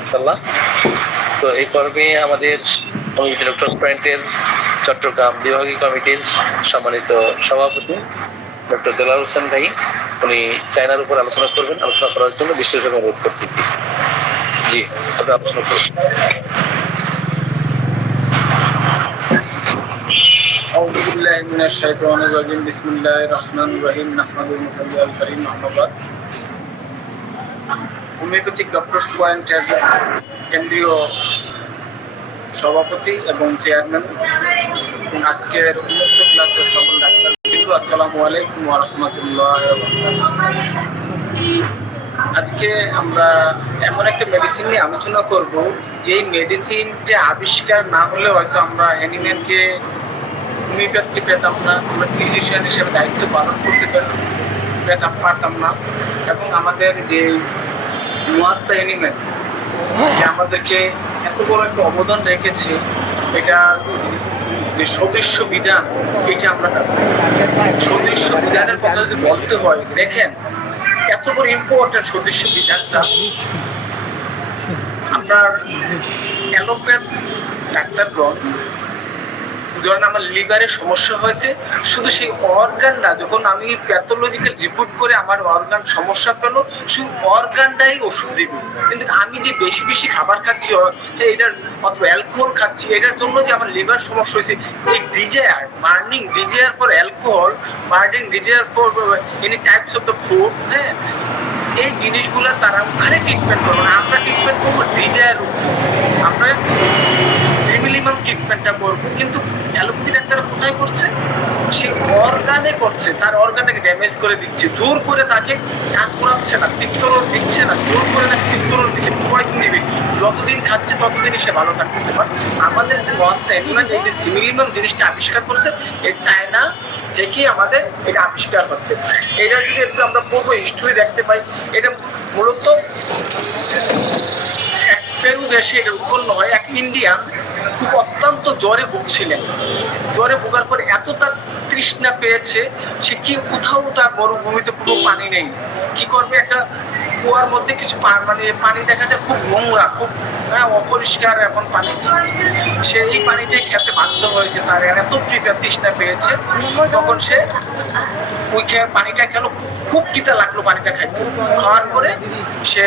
ইনশাআল্লাহ। তো এই পর্বে আমাদের ডক্টর পয়েন্টের চট্টগ্রাম বিভাগীয় কমিটির সম্মানিত সভাপতি ডক্টর দেলাওয়ার হোসেন ভাই, উনি চায়নার উপর আলোচনা করবেন। আলোচনা করার জন্য বিশেষ অনুরোধ করছি। জি, আপনি আলোচনা করুন। أعوذ بالله من الشيطان الرجيم بسم الله الرحمن الرحيم نحمده ونصلي على الكريم أما بعد হোমিওপ্যাথিক ডক্টরস পয়েন্টের কেন্দ্রীয় সভাপতি এবং চেয়ারম্যান এবং আজকের উন্মুক্ত ক্লাসের সকল ডাক্তারবৃন্দ, আসসালামু আলাইকুম ওয়া রাহমাতুল্লাহি ওয়া বারাকাতুহু। আজকে আমরা এমন একটা মেডিসিন নিয়ে আলোচনা করব, যেই মেডিসিনটা আবিষ্কার না হলে হয়তো আমরা অ্যানিমেলকে হোমিওপ্যাথি পেতাম না, আমরা ফিজিশিয়ান হিসেবে দায়িত্ব পালন করতে পারতাম না, এবং আমাদের যে মুয়াত্তা অ্যানিমেল যে আমাদেরকে এত বড় একটা অবদান রেখেছে, এটা যে সদৃশ্য বিধান, এটা আমরা সদৃশ্য বিধানের কথা যদি বলতে হয়, দেখেন এত বড় ইম্পর্টেন্ট সদৃশ্য বিধানটা। আপনার অ্যালোপ্যাথ ডাক্তারগণ, ধরেন আমার লিভারের সমস্যা হয়েছে, শুধু সেই অর্গান না, যখন আমি প্যাথোলজিক্যাল রিপোর্ট করে আমার অর্গান সমস্যা পেলো, শুধু অর্গানটাই ওষুধ দিব। কিন্তু আমি যে বেশি বেশি খাবার খাচ্ছি, এটার অথবা অ্যালকোহল খাচ্ছি, এটার জন্য যে আমার লিভার সমস্যা হয়েছে, এই desire, burning desire for alcohol, burning desire for any types of the food, হ্যাঁ, এই জিনিসগুলো তারা ওখানে ট্রিটমেন্ট করবো না, আমরা ট্রিটমেন্ট করবো ডিজায়ার উপর, আমরা মিনিমাম ট্রিটমেন্টটা করবো। কিন্তু অ্যালোপ্যাথি ডাক্তার কোথায় করছে? সে অর্গানে করছে, তার অর্গানটাকে ড্যামেজ করে দিচ্ছে, জোর করে তাকে কাজ করাচ্ছে না, তৃপ্তরণ দিচ্ছে না, জোর করে তাকে তৃপ্তরণ দিচ্ছে, পয়জন দিবে, যতদিন খাচ্ছে ততদিনই সে ভালো থাকতেছে। বাট আমাদের যে মহাত্মা অ্যানিমেল, এই যে সিমিলিমাম জিনিসটা আবিষ্কার করছে, এই চায়না থেকে আমাদের এটা আবিষ্কার হচ্ছে। এটা যদি একটু আমরা পুরো হিস্ট্রি দেখতে পাই, এটা মূলত পেরু দেশে এটা উৎপন্ন হয়। এক ইন্ডিয়ান খুব অত্যন্ত জ্বরে ভুগছিলেন, জ্বরে ভোগার পরে এত তার তৃষ্ণা পেয়েছে, সে কি কোথাও তার মরুভূমিতে পুরো পানি নেই, কি করবে? একটা কুয়ার মধ্যে কিছু পানি দেখা যায় খুব নোংরা, খুব অপরিষ্কার এখন পানি, সে এই পানিটাই খেতে বাধ্য হয়েছে। তার এত তৃষ্ণা পেয়েছে, তখন সে ওই পানিটা খেলো, খুব তিতা লাগলো পানিটা খাইতে। খাওয়ার পরে সে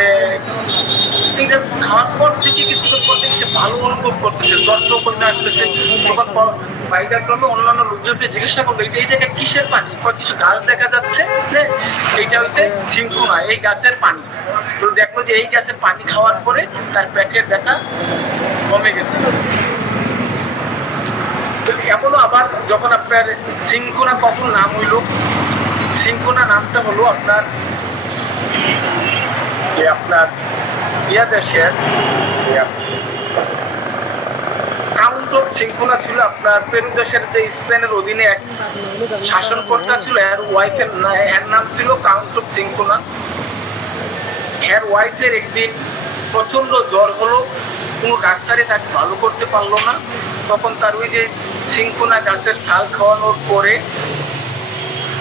খাওয়ার পর থেকে কিছুক্ষণ পর থেকে সে ভালো অনুভব করতেছে, জ্বরটা করতে আসতেছে। তখন বাইরের ক্রমে অন্যান্য লোকজনকে জিজ্ঞাসা করলো, এই জায়গায় কিসের পানি? কিছু গাছ দেখা যাচ্ছে, এইটা হচ্ছে ঝিঙ্কুনা, এই গাছের পানি। তো দেখলো যে এই গাছের পানি খাওয়ার পরে তার পেটের ব্যথা কমে গেছিল। এমনও আবার যখন আপনার ঝিঙ্কুনা কখন নাম হইল, ঝিঙ্কুনা নামটা হলো আপনার যে আপনার দেশের কাউন্ট অফ ঝিঙ্কুনা ছিল আপনার পেরু দেশের যে স্পেনের অধীনে এক শাসনকর্তা ছিল, এর ওয়াইফের এর নাম ছিল কাউন্ট অফ ঝিঙ্কুনা। এর ওয়াইফের একদিন প্রচন্ড জ্বর হলো, কোনো ডাক্তারে তাকে ভালো করতে পারলো না। তখন তার ওই যে ঝিঙ্কুনা গাছের ছাল খাওয়ানোর পরে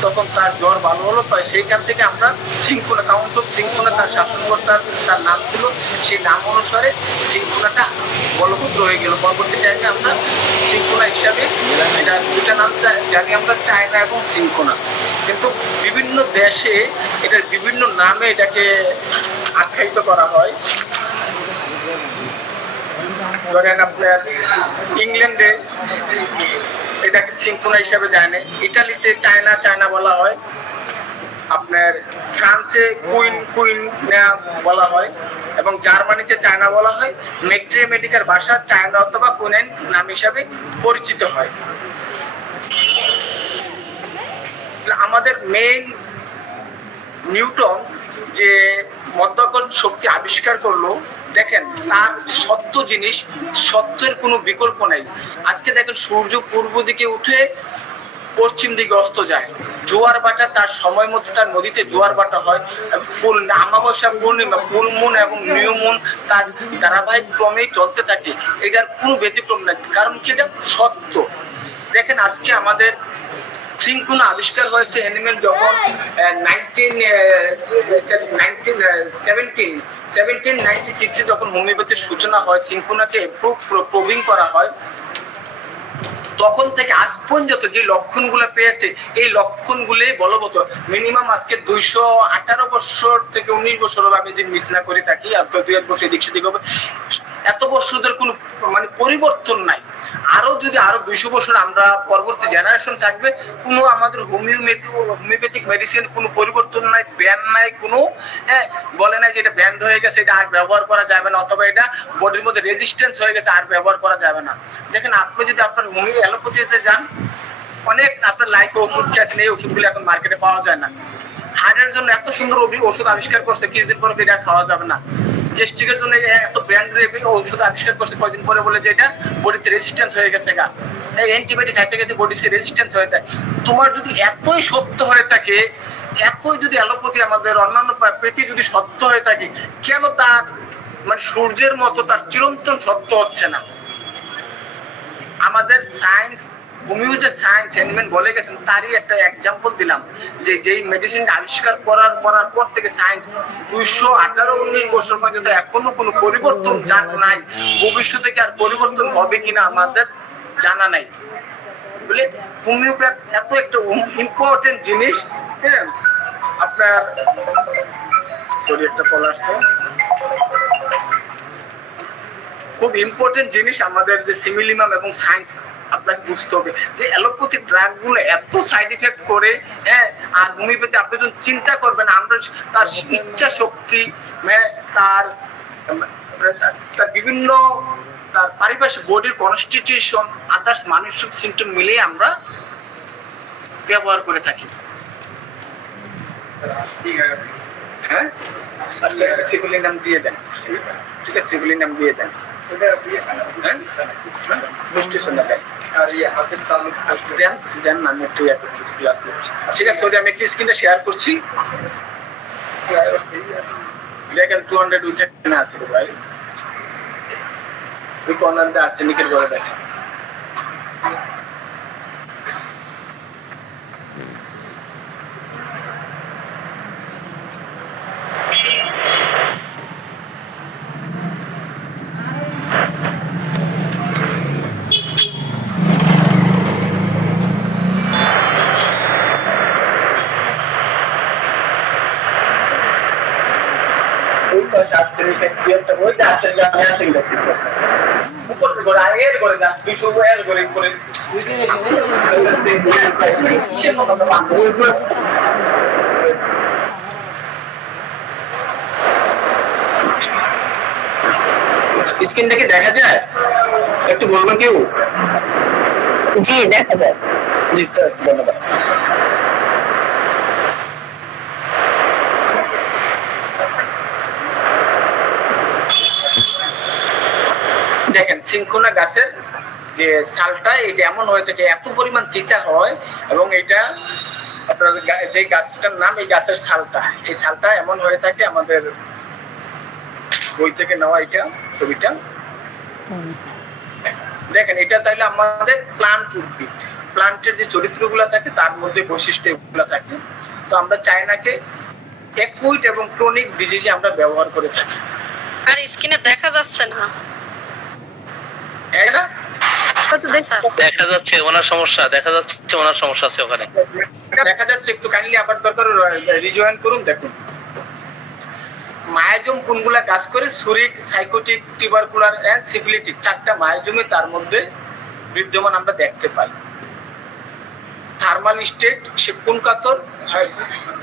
তখন তার জ্বর ভালো হলো। তাই সেইখান থেকে আমরা ঝিঙ্কুনা, কাউন্ট অফ ঝিঙ্কুনা তার শাসনকর্তার তার নাম ছিল, সেই নাম অনুসারে ঝিঙ্কুনাটা বলভদ্র হয়ে গেল। পরবর্তী টাইমে আমরা ঝিঙ্কুনা হিসাবে এটা দুটা নাম জানি আমরা, চায়না এবং ঝিঙ্কুনা। কিন্তু বিভিন্ন দেশে এটার বিভিন্ন নামে এটাকে আখ্যায়িত করা হয়। ধরেন আপনার ইংল্যান্ডে এটাকে ঝিঙ্কুনা হিসাবে জানে, ইটালিতে চায়না বলা হয়, আপনার ফ্রান্সে কুইন বলা হয়, এবং জার্মানিতে চায়না বলা হয়। মেডিকার ভাষা চায়না অথবা কুইন নাম হিসাবে পরিচিত হয়। আমাদের মেইন নিউটন যে মধ্যাকর্ষণ শক্তি আবিষ্কার করলো, দেখেন তার সত্য জিনিস, সত্যের কোনো বিকল্প নাই। আজকে দেখেন সূর্য পূর্ব দিকে উঠে পশ্চিম দিকে অস্ত যায়, জোয়ার ভাটা তার সময় মতো তার নদীতে জোয়ার ভাটা হয়, ফুল অমাবস্যা, পূর্ণিমা, ফুল মুন এবং নিউ মুন তার ধারাবাহিক ক্রমেই চলতে থাকে। এটার কোনো ব্যতিক্রম নাই, কারণ কি এটা সত্য। দেখেন আজকে আমাদের সিনকোনা আবিষ্কার হয়েছে অ্যানিমেল যখন 1796 যখন হোমিওপ্যাথির সূচনা হয়, সিনকোনাকে প্রুভিং করা হয়, তখন থেকে আজ পর্যন্ত যে লক্ষণগুলো পেয়েছে এই লক্ষণগুলোই বলবৎ। মিনিমাম আজকে 218 বছর থেকে 19 বছর হবে, আমি যদি মিস না করে থাকি, আর তো 2-1 বছর এদিক সেদিক হবে, এত বছরদের কোনো মানে পরিবর্তন নাই। আরো 200 বছর আমরা পরবর্তী জেনারেশন থাকবে, কোনো আমাদের হোমিওপ্যাথিক মেডিসিন কোনো পরিবর্তন নাই, ব্যান নাই কোনো, বলে না যে এটা ব্যান্ড হয়ে গেছে, এটা আর ব্যবহার করা যাবে না, অথবা এটা বডির মধ্যে রেজিস্ট্যান্স হয়ে গেছে আর ব্যবহার করা যাবে না। দেখেন আপনি যদি আপনার অ্যালোপ্যাথিতে যান, অনেক আপনার লাইক ওষুধ খেয়েছেন, এই ওষুধগুলো এখন মার্কেটে পাওয়া যায় না। হার্টের জন্য এত সুন্দর ওষুধ আবিষ্কার করছে, কিছুদিন পরে এটা খাওয়া যাবে না। গ্যাস্ট্রিকের জন্য এত ব্র্যান্ডের ওষুধ আবিষ্কার করছে, কয়েকদিন পরে বলে যে এটা বডিতে রেজিস্ট্যান্স হয়ে গেছে গা, এই অ্যান্টিবায়োটিক খাইতে খাইতে বডিতে রেজিস্ট্যান্স হয়ে যায়। তোমার যদি এতই সত্য হয়ে থাকে, এতই যদি অ্যালোপ্যাথি আমাদের অন্যান্য পেটি যদি সত্য হয়ে থাকে, কেন তার মানে সূর্যের মতো তার চিরন্তন সত্য হচ্ছে না? আমাদের সায়েন্স, হোমিও যে সায়েন্স অ্যানিমেল বলে গেছেন, তারই একটা এক্সাম্পল দিলাম, যে যেই মেডিসিন আবিষ্কার করার পর থেকে সায়েন্স 218-19 বছর পর্যন্ত এখনো কোনো পরিবর্তন নাই। ভবিষ্যতে কি আর পরিবর্তন হবে কিনা আমাদের জানা নাই। বলে হোমিওপ্যাথ এত একটা ইম্পর্টেন্ট জিনিস। হ্যাঁ, আপনার সরি একটা কল আসছে, খুব ইম্পর্টেন্ট জিনিস আমাদের যে সিমিলিমাম এবং সায়েন্স আপনাকে বুঝতে হবে যে অ্যালোপ্যাথিক ড্রাগগুলো এত সাইড এফেক্ট করে, আর হোমিওপ্যাথি আপনি যখন চিন্তা করবেন, আমরা তার ইচ্ছা শক্তি, তার বিভিন্ন তার পারিপার্শ্বিক বডির কনস্টিটিউশন, আদার্স মানসিক সিমটম মিলে আমরা ব্যবহার করে থাকি। হ্যাঁ, সিভিলি নাম দিয়ে দেন, ঠিক আছে, সিভিলি নাম দিয়ে দেন, ঠিক আছে। আমি একটু স্ক্রিনটা শেয়ার করছি, দেখেন 200 উইকেট আছে ভাই, ওই কর্নারটা আর্সেনিকের করে দেখেন। স্ক্রিনটা কি দেখা যায়? একটু বলবেন কেউ? জি দেখা যায়। জি, ধন্যবাদ। দেখেন সিনকোনা গাছের যে ছালটা, এটা এমন হয়ে থাকে, এত পরিমাণ তিতা হয়, এবং এটা আপনার যে গাছটার নাম, এই গাছের ছালটা, এই ছালটা এমন হয়ে থাকে, আমাদের বই থেকে নেওয়া এটা ছবিটা দেখেন। এটা তাইলে আমাদের প্লান্ট উদ্ভিদ, প্লান্টের যে চরিত্রগুলো থাকে তার মধ্যে বৈশিষ্ট্য এগুলো থাকে। তো আমরা চায়নাকে অ্যাকুইট এবং ক্রনিক ডিজিজে আমরা ব্যবহার করে থাকি। আর স্ক্রিনে দেখা যাচ্ছে না, তাই না? দেখা যাচ্ছে ওনার সমস্যা, দেখা যাচ্ছে ওনার সমস্যা আছে ওখানে, দেখা যাচ্ছে, একটু কাইন্ডলি আবার দরকার রিজয়েন করুন। দেখুন মায়াজম কোনগুলা কাজ করে, সুরিক, সাইকোটিক, টিউবারকুলার এন্ড সিফিলিটিক, 4টা মায়াজমে তার মধ্যে বিদ্যমান আমরা দেখতে পাই। থার্মাল স্টেট, সে কোন কাতর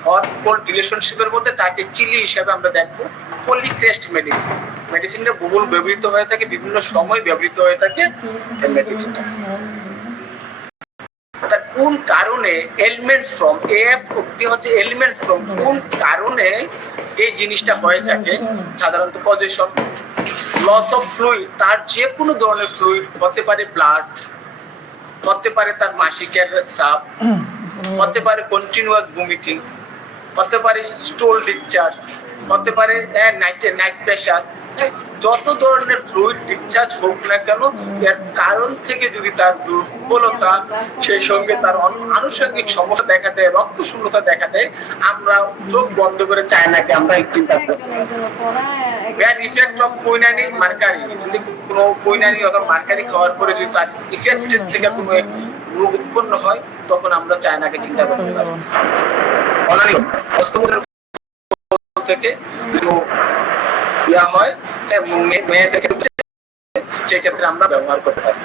হট কোল্ড রিলেশনশিপের মধ্যে, তাকে চিলি হিসাবে আমরা দেখবো। পলিক্রেস্ট মেডিসিন, মেডিসিনটা বহুল ব্যবহৃত হয়ে থাকে, বিভিন্ন সময় ব্যবহৃত হয়ে থাকে এই মেডিসিনটা। কোন কারণে এলিমেন্টস ফ্রম, এফ অব্দি হচ্ছে এলিমেন্টস ফ্রম, কোন কারণে এই জিনিসটা হয়ে থাকে? সাধারণত পজিশন, লস অফ ফ্লুইড, তার যে কোনো ধরনের ফ্লুইড হতে পারে, ব্লাড হতে পারে, তার মাসিকের স্রাব হতে পারে, কন্টিনিউয়াস ভমিটিং হতে পারে, স্টোল ডিসচার্জ হতে পারে, নাইট প্রেশার, যত ধরনের ফ্লুইড ডিসচার্জ হোক না কেন, এর কারণ থেকে যদি তার দুর্বলতা, সেই সঙ্গে তার আনুষঙ্গিক সমস্যা দেখা দেয়, রক্ত শূন্যতা দেখা দেয়, আমরা চোখ বন্ধ করে চায়নাকে আমরা চিন্তা করি। Bad effect of quinine mercury, যদি কোনো কুইনাইন অথবা মার্কারি খাওয়ার পরে যদি তার ইফেক্টের থেকে কোনো রোগ উৎপন্ন হয়, তখন আমরা চায়নাকে চিন্তা করতে পারি। থেকে ইয়া হয় মেয়েদেরকে, সেক্ষেত্রে আমরা ব্যবহার করতে পারি।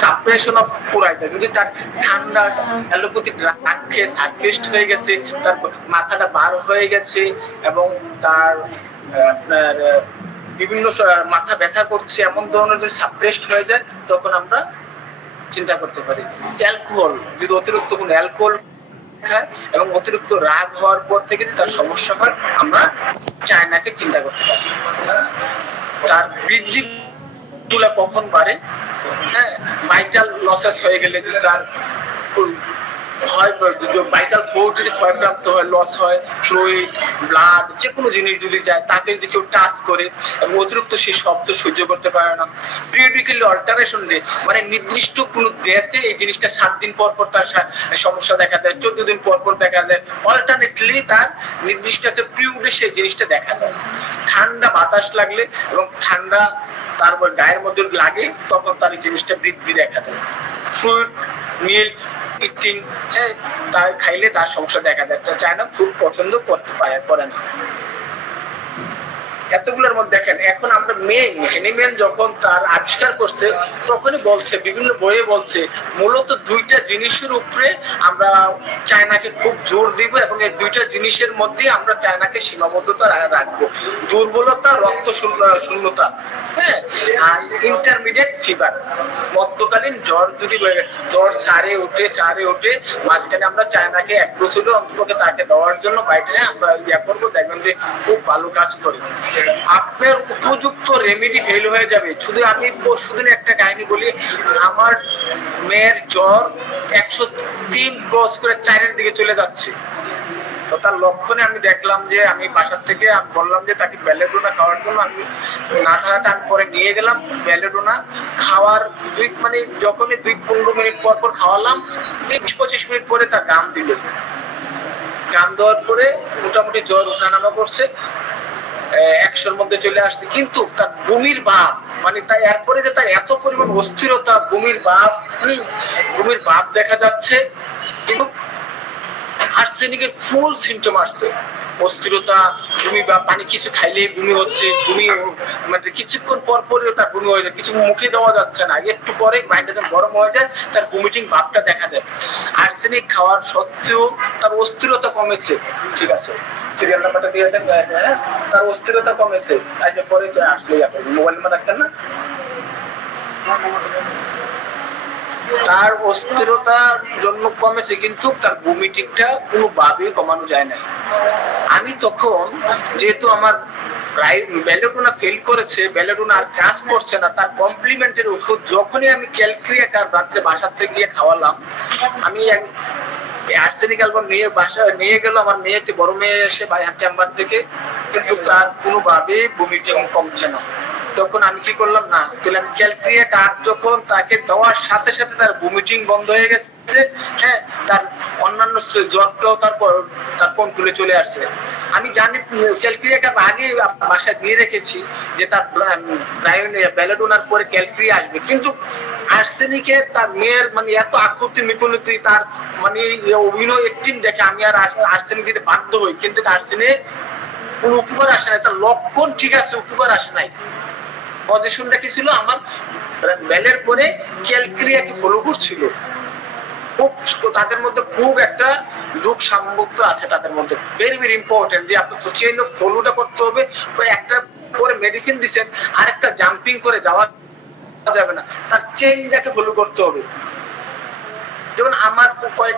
সাপ্রেশন অফ কুরাইটা, যদি তার ঠান্ডা অ্যালোপ্যাথিক রাগ খেয়ে সারফেস্ট হয়ে গেছে, তার মাথাটা বার হয়ে গেছে এবং তার আপনার বিভিন্ন মাথা ব্যথা করছে, এমন ধরনের যদি সাপ্রেসড হয়ে যায়, তখন আমরা চিন্তা করতে পারি। অ্যালকোহল, যদি অতিরিক্ত কোনো অ্যালকোহল খায় এবং অতিরিক্ত রাগ হওয়ার পর থেকে যদি তার সমস্যা হয়, আমরা চায়নাকে চিন্তা করতে পারি। তার বৃদ্ধি গুলা কখন বাড়ে, হ্যাঁ, ভাইটাল লসেস হয়ে গেলে, যদি তার ভাইটাল ফোর্স যদি ক্ষয়প্রাপ্ত হয়, লস হয়, ফ্লুইড, ব্লাড, যে কোনো জিনিস যদি যায়, তাকে যদি কেউ টাচ করে এবং অতিরিক্ত সেই শব্দ সহ্য করতে পারে না। পিরিয়ডিক্যালি অল্টারেশন ডে, মানে নির্দিষ্ট কোনো ডেতে এই জিনিসটা 7 দিন পর পর তার সমস্যা দেখা দেয়, 14 দিন পর পর দেখা যায়, অল্টারনেটলি তার নির্দিষ্ট একটা পিরিয়ডে সেই জিনিসটা দেখা যায়। ঠান্ডা বাতাস লাগলে এবং ঠান্ডা তারপর গায়ের মধ্যে লাগে, তখন তার এই জিনিসটা বৃদ্ধি দেখা দেয়। ফ্রুট, মিল্ক, ইটিং, তার খাইলে তার সমস্যা দেখা দেয়। চায়না ফ্রুট পছন্দ করতে করে না। এতগুলোর মধ্যে দেখেন, এখন আমরা হেনিম্যান যখন তার আবিষ্কার করছে, তখনই বলছে, বিভিন্ন বইয়ে বলছে, মূলত 2টা জিনিসের উপরে আমরা চায়নাকে খুব জোর দিব এবং এই 2টা জিনিসের মধ্যে আমরা চায়নাকে সীমাবদ্ধতা রাখবো। দুর্বলতা, রক্ত শূন্যতা, হ্যাঁ, আর ইন্টারমিডিয়েট ফিভার, মধ্যকালীন জ্বর। যদি জ্বর ছাড়ে ওঠে মাঝখানে আমরা চায়নাকে 1 বছরের অন্তত তাকে দেওয়ার জন্য বাইরে আমরা ইয়া করবো, দেখবেন যে খুব ভালো কাজ করে। আপনার উপযুক্ত রেমেডি ফেল হয়ে যাবে। শুধু আমি পরশুদিন একটা কাহিনী বলি, আমার মেয়ের জ্বর 103 ক্রস করে 4-এর দিকে চলে যাচ্ছে। তো তার লক্ষণে আমি দেখলাম যে, আমি বাসার থেকে আমি বললাম যে তাকে বেলেডোনা খাওয়ার জন্য, আমি নাটাটা পরে নিয়ে গেলাম। বেলেডোনা খাওয়ার মানে যখনই 2-15 মিনিট পর পর খাওয়ালাম, 20-25 মিনিট পরে তার গাম দিল। গাম দেওয়ার পরে মোটামুটি জ্বর ওঠানামা করছে, 100-এর মধ্যে চলে আসছে। কিন্তু তার বমির ভাব, মানে তাই এরপরে যে তার এত পরিমাণ অস্থিরতা, বমির ভাব দেখা যাচ্ছে। কিন্তু আর্সেনিকের ফুল সিমটম আসছে, অস্থিরতা, বমি বা পানি কিছু খাইলেই বমি হচ্ছে, বমি মানে কিছুক্ষণ পর পরই তার বমি হয়ে যায়, কিছু মুখে দেওয়া যাচ্ছে না, একটু পরে মাইন্ডটা যখন গরম হয়ে যায় তার ভমিটিং ভাবটা দেখা যায়। আর্সেনিক খাওয়ার সত্ত্বেও তার অস্থিরতা কমেছে। ঠিক আছে, সিরিয়াল নাম্বারটা দিয়ে দেন। হ্যাঁ, তার অস্থিরতা কমেছে। আচ্ছা, পরে আসলেই আপনি মোবাইল নাম্বার রাখছেন না? তার অস্থিরতার জন্য কমেছে, কিন্তু তার ভমিটিংটা কোনোভাবেই কমানো যায় না। আমি তখন, যেহেতু আমার বেলেডোনা ফেল করেছে, বেলেডোনা আর কাজ করছে না, তার কমপ্লিমেন্টের ওষুধ যখনই আমি ক্যালক্রিয়া রাত্রে বাসার থেকে গিয়ে খাওয়ালাম, আমি আর্সেনিক অ্যালবাম নিয়ে গেল আমার মেয়ে, একটি বড় মেয়ে এসে চেম্বার থেকে, কিন্তু তার কোনোভাবেই ভমিটিং কমছে না। তখন আমি কি করলাম, না দিলাম ক্যালক্রিয়া কার্ড। যখন তাকে দেওয়ার সাথে সাথে তার ভমিটিং বন্ধ হয়ে গেছে, হ্যাঁ, তার অন্যান্য জ্বরটাও তার কন্ট্রোলে চলে আসছে। আমি জানি ক্যালক্রিয়া কার্ড আগে বাসায় দিয়ে রেখেছি যে তার বেলেডোনার পরে ক্যালক্রিয়া আসবে, কিন্তু আর্সেনিকে তার মেয়ের মানে এত আকুতি নিপুণতি, তার মানে অভিনয় একটিম দেখে আমি আর আর্সেনিক দিতে বাধ্য হই, কিন্তু আর্সেনিক কোনো উপকার আসে নাই। তার লক্ষণ ঠিক আছে, উপকার আসে নাই। পজিশনটা কি ছিল, আমার বেলের পরে ক্যালক্রিয়াকে ফলো করছিল। খুব তাদের মধ্যে খুব একটা যোগ সাম্যতা আছে তাদের মধ্যে, ভেরি ভেরি ইম্পর্টেন্ট, যে আপনি চেইন অফ ফলোটা করতে হবে। একটা পরে মেডিসিন দিচ্ছেন, আর একটা জাম্পিং করে যাওয়া যাবে না, তার চেইনটাকে ফলো করতে হবে। যেমন আমার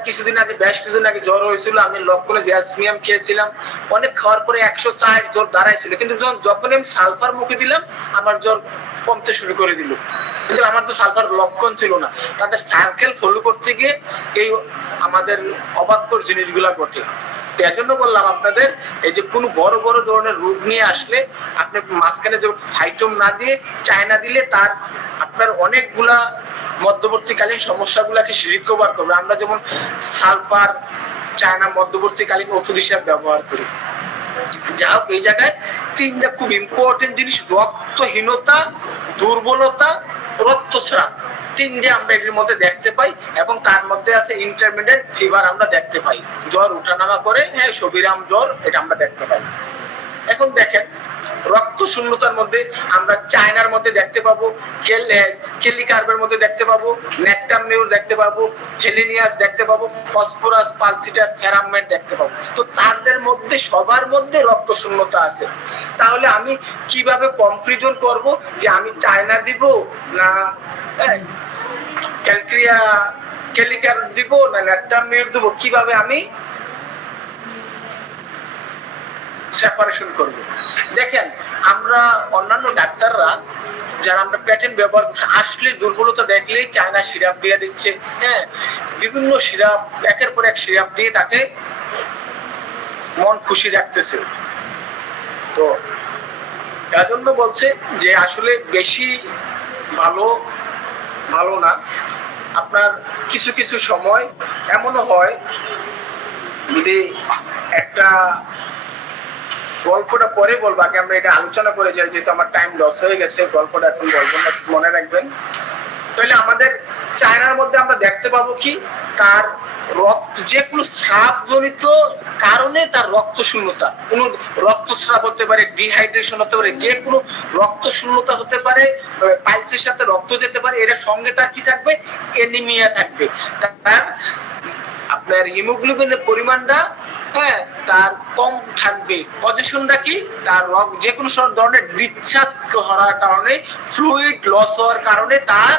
কিছুদিন আগে জ্বর হয়েছিল, আমি লক্ষণে জ্যাসমিয়াম খেয়েছিলাম, অনেক খাওয়ার পরে 104 জ্বর দাঁড়াইছিল, কিন্তু যখন আমি সালফার মুখে দিলাম আমার জ্বর কমতে শুরু করে দিল, কিন্তু আমার তো সালফার লক্ষণ ছিল না। তাদের সার্কেল ফলো করতে গিয়ে এই আমাদের অবান্তর জিনিসগুলা ঘটে। তো এর জন্য বললাম আপনাদের, এই যে কোনো বড় বড় ধরনের রোগ নিয়ে আসলে আপনি মাঝখানে যে ফাইটোম না দিয়ে চায়না দিলে তার আপনার অনেকগুলা মধ্যবর্তীকালীন সমস্যাগুলোকে রিকভার করবে। আমরা যেমন সালফার চায়না মধ্যবর্তীকালীন ওষুধ হিসাবে ব্যবহার করি। যা হোক, এই জায়গায় তিনটা খুব ইম্পর্টেন্ট জিনিস: রক্তহীনতা, দুর্বলতা, রক্তস্রাব। তিনটে আমরা এর মধ্যে দেখতে পাই, এবং তার মধ্যে আছে ইন্টারমিডিয়েট ফিভার আমরা দেখতে পাই, জ্বর উঠানামা করে, হ্যাঁ সবিরাম জ্বর, এটা আমরা দেখতে পাই। এখন দেখেন, রক্ত শূন্যতার মধ্যে আমরা চায়নার মধ্যে দেখতে পাবো, কেলিকার্বের মধ্যে দেখতে পাবো, ন্যাকটামিউর দেখতে পাবো, হেলিনিয়াস দেখতে পাবো, ফসফরাস, পালসিটার, ফেরামেট দেখতে পাবো। তো তাদের মধ্যে সবার মধ্যে রক্ত শূন্যতা আছে। তাহলে আমি কিভাবে কমপ্রিজন করব যে আমি চায়না দিব না কেলিকার দিব না ন্যাকটামিউর দিব? কিভাবে আমি সেপারেশন করব? দেখেন, আমরা অন্যান্য ডাক্তাররা যারা আমরা প্যাটেন্ট ব্যবহার করছি, আসলে দুর্বলতা দেখলেই চায়না সিরাপ দিয়ে দিচ্ছে, হ্যাঁ বিভিন্ন সিরাপ, একের পর এক সিরাপ দিয়ে তাকে মন খুশি রাখতেছে। তো এজন্য বলছে যে আসলে বেশি ভালো না। আপনার কিছু কিছু সময় এমনও হয়, যদি একটা গল্পটা পরে বলবো, আগে আমরা এটা আলোচনা করে যাই, যেহেতু আমার টাইম লস হয়ে গেছে, গল্পটা এখন বলবো না, মনে রাখবেন। তাহলে আমাদের চায়নার মধ্যে আমরা দেখতে পাবো কি, তার যে কোনো স্রাবজনিত কারণে তার রক্ত শূন্যতা, কোনো রক্তস্রাব হতে পারে, ডিহাইড্রেশন হতে পারে, যে কোনো রক্ত শূন্যতা হতে পারে, পাইলসের সাথে রক্ত যেতে পারে, এর সঙ্গে তার কি থাকবে? অ্যানিমিয়া থাকবে। তার আপনার হিমোগ্লোবিনের পরিমাণটা হ্যাঁ তার কম থাকবে। পজিশনটা কি? তার যে কোনো ধরনের ডিসচার্জ হওয়ার কারণে, ফ্লুইড লস হওয়ার কারণে তার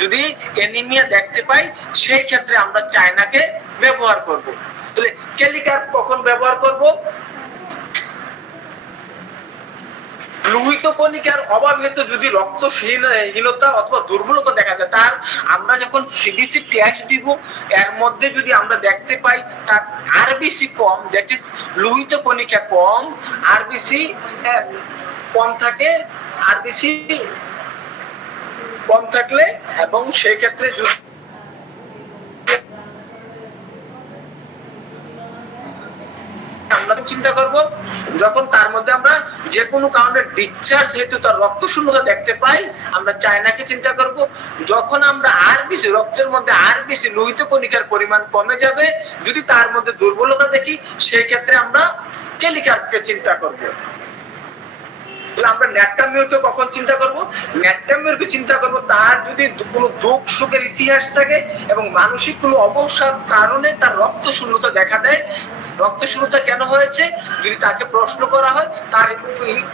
যদি অ্যানিমিয়া দেখতে পাই, সেই ক্ষেত্রে আমরা চায়নাকে ব্যবহার করব। তাহলে কেলিকার কখন ব্যবহার করব? লোহিত কণিকার অভাব হেতু যদি রক্তহীনতা অথবা দুর্বলতা দেখা যায়, তার আমরা যখন সিবিসি টেস্ট দিব, এর মধ্যে যদি আমরা দেখতে পাই তার আরবিসি কম, দ্যাট ইজ লোহিত কণিকা কম, আরবিসি কম থাকে, আরবিসি কম থাকলে, এবং সেই ক্ষেত্রে আমরা চিন্তা করব, যখন তার মধ্যে আমরা যে কোনো কারণে ডিসচার্জ হেতু তার রক্ত শূন্যতা দেখতে পাই, আমরা চায়নাকে চিন্তা করব। যখন আমরা আরবিসি, রক্তের মধ্যে আরবিসি লোহিত কণিকার পরিমাণ কমে যাবে, যদি তার মধ্যে দুর্বলতা দেখি, সেই ক্ষেত্রে আমরা কেলিকারকে চিন্তা করব। আমরা ন্যাকটামিউরকে কখন চিন্তা করব? ন্যাকটামিউরকে চিন্তা করব তার যদি কোনো দুঃখ সুখের ইতিহাস থাকে এবং মানসিক কোনো অবসাদ কারণে তার রক্ত শূন্যতা দেখা দেয়। রক্ত শূন্যতা কেন হয়েছে যদি তাকে প্রশ্ন করা হয়, তার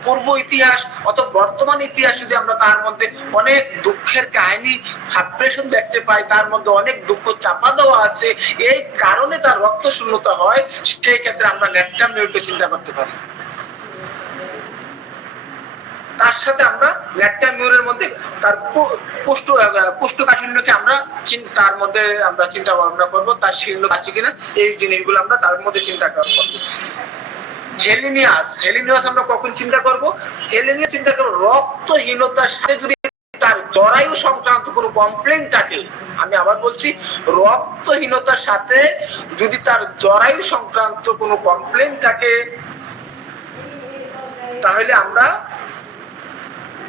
পূর্ব ইতিহাস অথবা বর্তমান ইতিহাস যদি আমরা তার মধ্যে অনেক দুঃখের কাহিনী, সাপ্রেশন দেখতে পাই, তার মধ্যে অনেক দুঃখ চাপা দেওয়া আছে, এই কারণে তার রক্ত শূন্যতা হয়, সেই ক্ষেত্রে আমরা ন্যাকটামিউরকে চিন্তা করতে পারি। তার সাথে আমরা ন্যাকটামিউরের মধ্যে তার কোষ্ঠকাঠিন্যকে আমরা তার মধ্যে আমরা চিন্তা ভাবনা করবো, তার শীর্ণ আছে কিনা, এই জিনিসগুলো আমরা তার মধ্যে চিন্তা করবো। হেলিনিয়াস আমরা কখন চিন্তা করব? হেলিনিয়াস চিন্তা করবো রক্তহীনতার সাথে যদি তার জরায়ু সংক্রান্ত কোনো কমপ্লেইন থাকে। আমি আবার বলছি, রক্তহীনতার সাথে যদি তার জরায়ু সংক্রান্ত কোনো কমপ্লেইন থাকে, তাহলে আমরা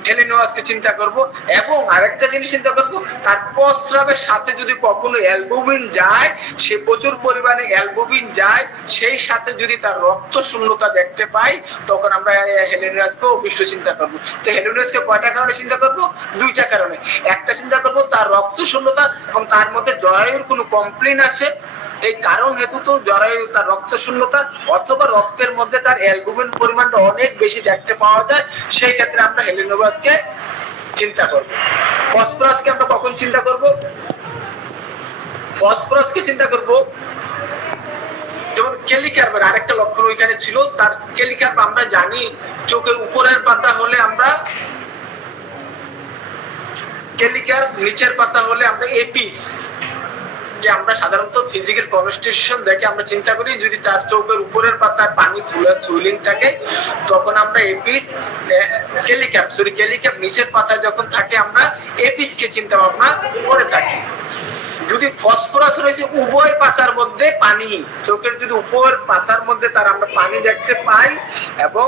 হেলিনিয়াসকে চিন্তা করব। এবং আরেকটা জিনিস চিন্তা করব, তার প্রস্রাবের সাথে যদি কখনো অ্যালবুমিন যায়, সে প্রচুর পরিমাণে অ্যালবুমিন যায়, সেই সাথে যদি তার রক্ত শূন্যতা দেখতে পাই, তখন আমরা হেলিনিয়াসকে অবশ্যই চিন্তা করব। তো হেলিনিয়াসকে কয়টা কারণে চিন্তা করব? দুইটা কারণে। একটা চিন্তা করব তার রক্ত শূন্যতা এবং তার মধ্যে জরায়ুর কোনো কমপ্লেইন আছে, এই কারণ হেতু তো জরায়ু তার রক্ত শূন্যতা, অথবা রক্তের মধ্যে তার অ্যালবুমিন পরিমাণটা অনেক বেশি দেখতে পাওয়া যায়, সেই ক্ষেত্রে আমরা হেলিনিয়াসকে চিন্তা করব। ফসফরাসকে আমরা কখন চিন্তা করব? ফসফরাসকে চিন্তা করব যেমন কেলিকার্বের আরেকটা লক্ষণ ওইখানে ছিল, তার কেলিকার্ব আমরা জানি চোখের উপরের পাতা হলে আমরা কেলিকার্ব, নিচের পাতা হলে আমরা এপিস, যে আমরা সাধারণত ফিজিক্যাল কনস্টিটিউশন দেখে আমরা চিন্তা করি যদি তার চোখের উপরের পাতায় পানি ফুলের সুইলিং থাকে তখন আমরা এপিস ক্যালিক্যাপ নিচের পাতায় যখন থাকে আমরা এপিসকে চিন্তা ভাবনা করে থাকি। যদি ফসফরাস রয়েছে উভয় পাতার মধ্যে পানি, চোখের যদি উপর পাতার মধ্যে তার আমরা পানি দেখতে পাই এবং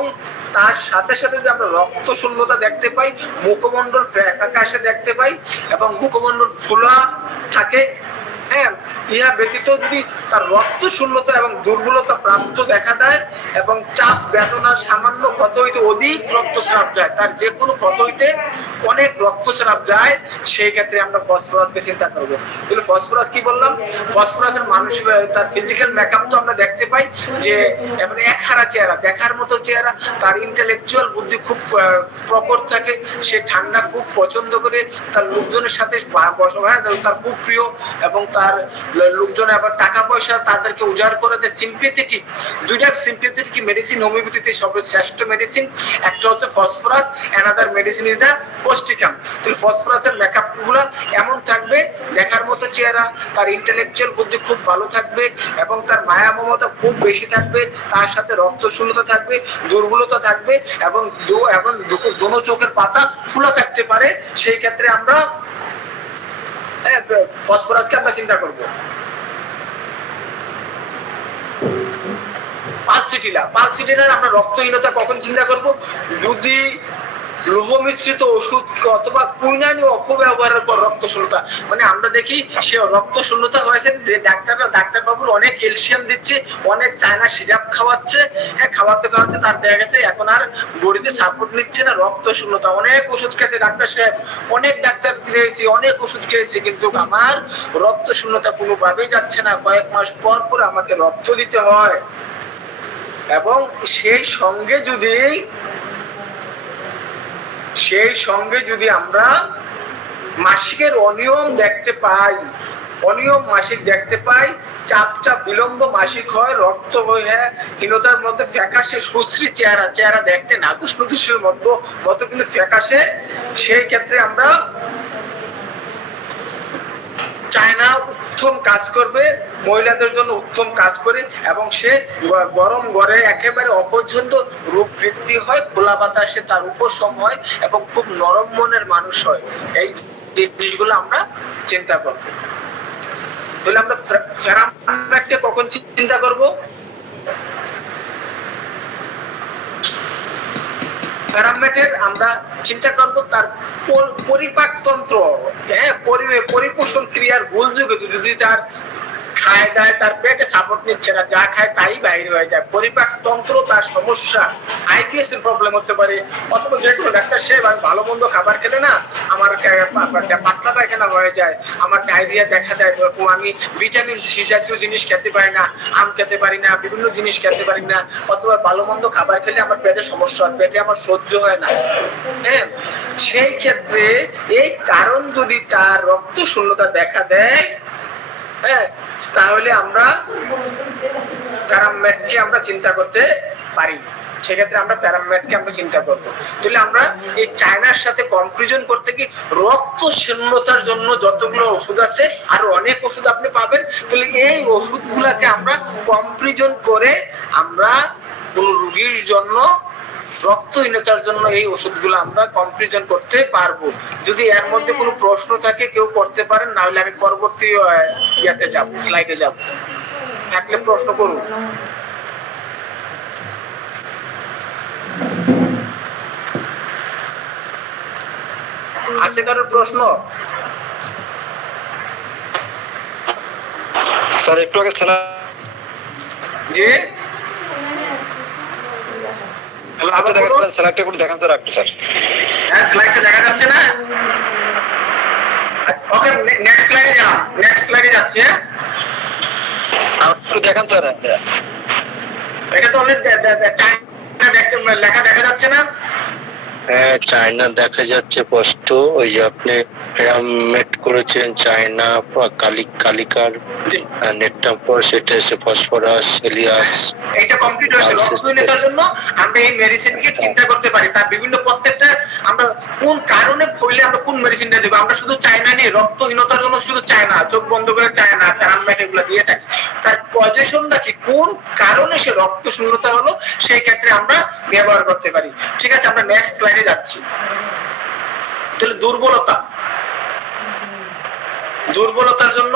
তার সাথে সাথে যদি আমরা রক্ত শূন্যতা দেখতে পাই, মুখমণ্ডল ফ্যাকাশে দেখতে পাই এবং মুখমণ্ডল ফুলা থাকে, হ্যাঁ, ইহা ব্যতীত যদি তার রক্ত শূন্যতা এবং দুর্বলতা প্রাপ্ত দেখা দেয় এবং চাপ বেদনার সামান্য ক্ষত হইতে অধিক রক্তস্রাব যায়, তার যে কোনো ক্ষত হইতে অনেক রক্তস্রাব যায়, সেই ক্ষেত্রে আমরা ফসফরাসকে চিন্তা করবো। তাহলে ফসফরাস কি বললাম, ফসফরাসের মানসিক তার ফিজিক্যাল মেকআপ তো আমরা দেখতে পাই যে এমন একহারা চেহারা, দেখার মতো চেহারা, তার ইন্টেলেকচুয়াল বুদ্ধি খুব প্রকট থাকে, সে ঠান্ডা খুব পছন্দ করে, তার লোকজনের সাথে বসবাস তার খুব প্রিয় এবং তার লোকজন আবার টাকা পয়সা তাদেরকে উজাড় করে দেয়। সিম্পেথেটিক, দুইটা সিম্পেথেটিক মেডিসিন হোমিওপ্যাথিতে সবচেয়ে শ্রেষ্ঠ মেডিসিন, একটা হচ্ছে phosphorus, another medicine is the Causticum. তাহলে ফসফরাসের মেকআপ গুলো এমন থাকবে, দেখার মতো চেহারা, তার ইন্টেলেকচুয়াল বুদ্ধি খুব ভালো থাকবে এবং তার মায়া মমতা খুব বেশি থাকবে, তার সাথে রক্ত শূন্যতা থাকবে, দুর্বলতা থাকবে এবং দোনো চোখের পাতা ফুলা থাকতে পারে। সেই ক্ষেত্রে আমরা ফসফরাসকে আমরা চিন্তা করব। পালসিটিলার আমরা রক্তহীনতা কখন চিন্তা করব, যদি লোহ মিশ্রিত ওষুধ অথবা কুইনানি অপব্যবহারের পর রক্ত শূন্যতা, মানে আমরা দেখি সে রক্ত শূন্যতা হয়েছে, ডাক্তারবাবুর অনেক ক্যালসিয়াম দিচ্ছে, অনেক চায়না সিরাপ খাওয়াচ্ছে, হ্যাঁ, খাওয়াতে তার দেখা গেছে এখন আর বডিতে সাপোর্ট নিচ্ছে না, রক্ত শূন্যতা, অনেক ওষুধ খেয়েছে ডাক্তার সাহেব, অনেক ডাক্তার খেয়েছি, অনেক ওষুধ খেয়েছি, কিন্তু আমার রক্ত শূন্যতা কোনোভাবেই যাচ্ছে না, কয়েক মাস পর পর আমাকে রক্ত দিতে হয়। এবং সেই সঙ্গে যদি আমরা মাসিকের অনিয়ম দেখতে পাই, অনিয়ম মাসিক দেখতে পাই, চাপ বিলম্ব মাসিক হয়, রক্ত হীনতার মধ্যে ফ্যাকাশে সুশ্রী চেহারা দেখতে নাকুশ নুকুশের মতো কিন্তু ফ্যাকাশে, সেই ক্ষেত্রে আমরা চায়না উত্তম কাজ করবে, মহিলাদের জন্য উত্তম কাজ করে এবং সে গরম ঘরে একেবারে অপছন্দ রূপ বৃদ্ধি হয়, খোলা বাতাসে তার উপশম হয় এবং খুব নরম মনের মানুষ হয়। এই জিনিসগুলো আমরা চিন্তা করব। তাহলে আমরা ফেরামকে কখন চিন্তা করব, প্যারামেটের আমরা চিন্তা করব তার পরিপাকতন্ত্র, হ্যাঁ, পরিপোষণ ক্রিয়ার ভুল যুগে যদি তার খায় দায় তার পেটে সাপোর্ট নিচ্ছে না, যা খায় তাই বাইরে হয়ে যায়, পরিপাকতন্ত্র তার সমস্যা, আইবিএস এর প্রবলেম হতে পারে, অথবা যে কোনো ডাক্তার সাহেব আমি ভালো মন্দ খাবার খেলে না আমার পাতলা পায়খানা হয়ে যায়, আমার ডায়রিয়া দেখা দেয়, আমি ভিটামিন সি জাতীয় জিনিস খেতে পারি না, আম খেতে পারি না, বিভিন্ন জিনিস খেতে পারি না, অথবা ভালো মন্দ খাবার খেলে আমার পেটে সমস্যা হয়, পেটে আমার সহ্য হয় না, হ্যাঁ, সেই ক্ষেত্রে এই কারণ যদি তার রক্ত শূন্যতা দেখা দেয়, হ্যাঁ, তাহলে আমরা প্যারামেটকে আমরা চিন্তা করতে পারি, সেক্ষেত্রে আমরা প্যারামেটকে আমরা চিন্তা করবো। তাহলে আমরা এই চায়নার সাথে কম্পারিজন করতে কি রক্ত শূন্যতার জন্য যতগুলো ওষুধ আছে আরো অনেক ওষুধ আপনি পাবেন, তাহলে এই ওষুধগুলাকে আমরা কম্পারিজন করে আমরা কোন রোগীর জন্য রক্তহীনতার জন্য এই ওষুধগুলো আমরা কম্পারিজন করতে পারবো। যদি এর মধ্যে কোনো প্রশ্ন থাকে কেউ করতে পারেন, না হলে আমি পরবর্তী ইয়াতে যাব, স্লাইডে যাব, থাকলে প্রশ্ন করুন। আছে কারোর প্রশ্ন? স্যার একটু আগে জি স্যার একটু দেখান স্যার, একটু স্যার, হ্যাঁ, স্লাইডে দেখা যাচ্ছে না? ওকে, নেক্সট স্লাইডে যাও, নেক্সট স্লাইডে যাচ্ছে, একটু দেখান স্যার। এটা তো লেখা দেখা যাচ্ছে না? হ্যাঁ, চায়না দেখা যাচ্ছে স্পষ্ট, ওই যে আপনি প্যারামেট করেছেন চায়না কালিকার নেটটাম্পর, সেটা এসে ফসফরাস, এলিয়াস, এটা কমপ্লিট হয়েছে। রক্তহীনতার জন্য আমরা এই মেডিসিনকে চিন্তা করতে পারি, তার বিভিন্ন প্রত্যেকটা আমরা কোন কারণে ফইলে আমরা কোন মেডিসিনটা দেবো। আমরা শুধু চায়না নিয়ে রক্তহীনতার জন্য শুধু চায়না, চোখ বন্ধ করে চায়না, ফেরানম্যাট এগুলো দিয়ে থাকি। তার পজিশনটা কি, কোন কারণে সে রক্ত শূন্যতা হলো, সেই ক্ষেত্রে আমরা ব্যবহার করতে পারি। ঠিক আছে, আমরা নেক্সট স্লাইডে যাচ্ছি। তাহলে দুর্বলতার জন্য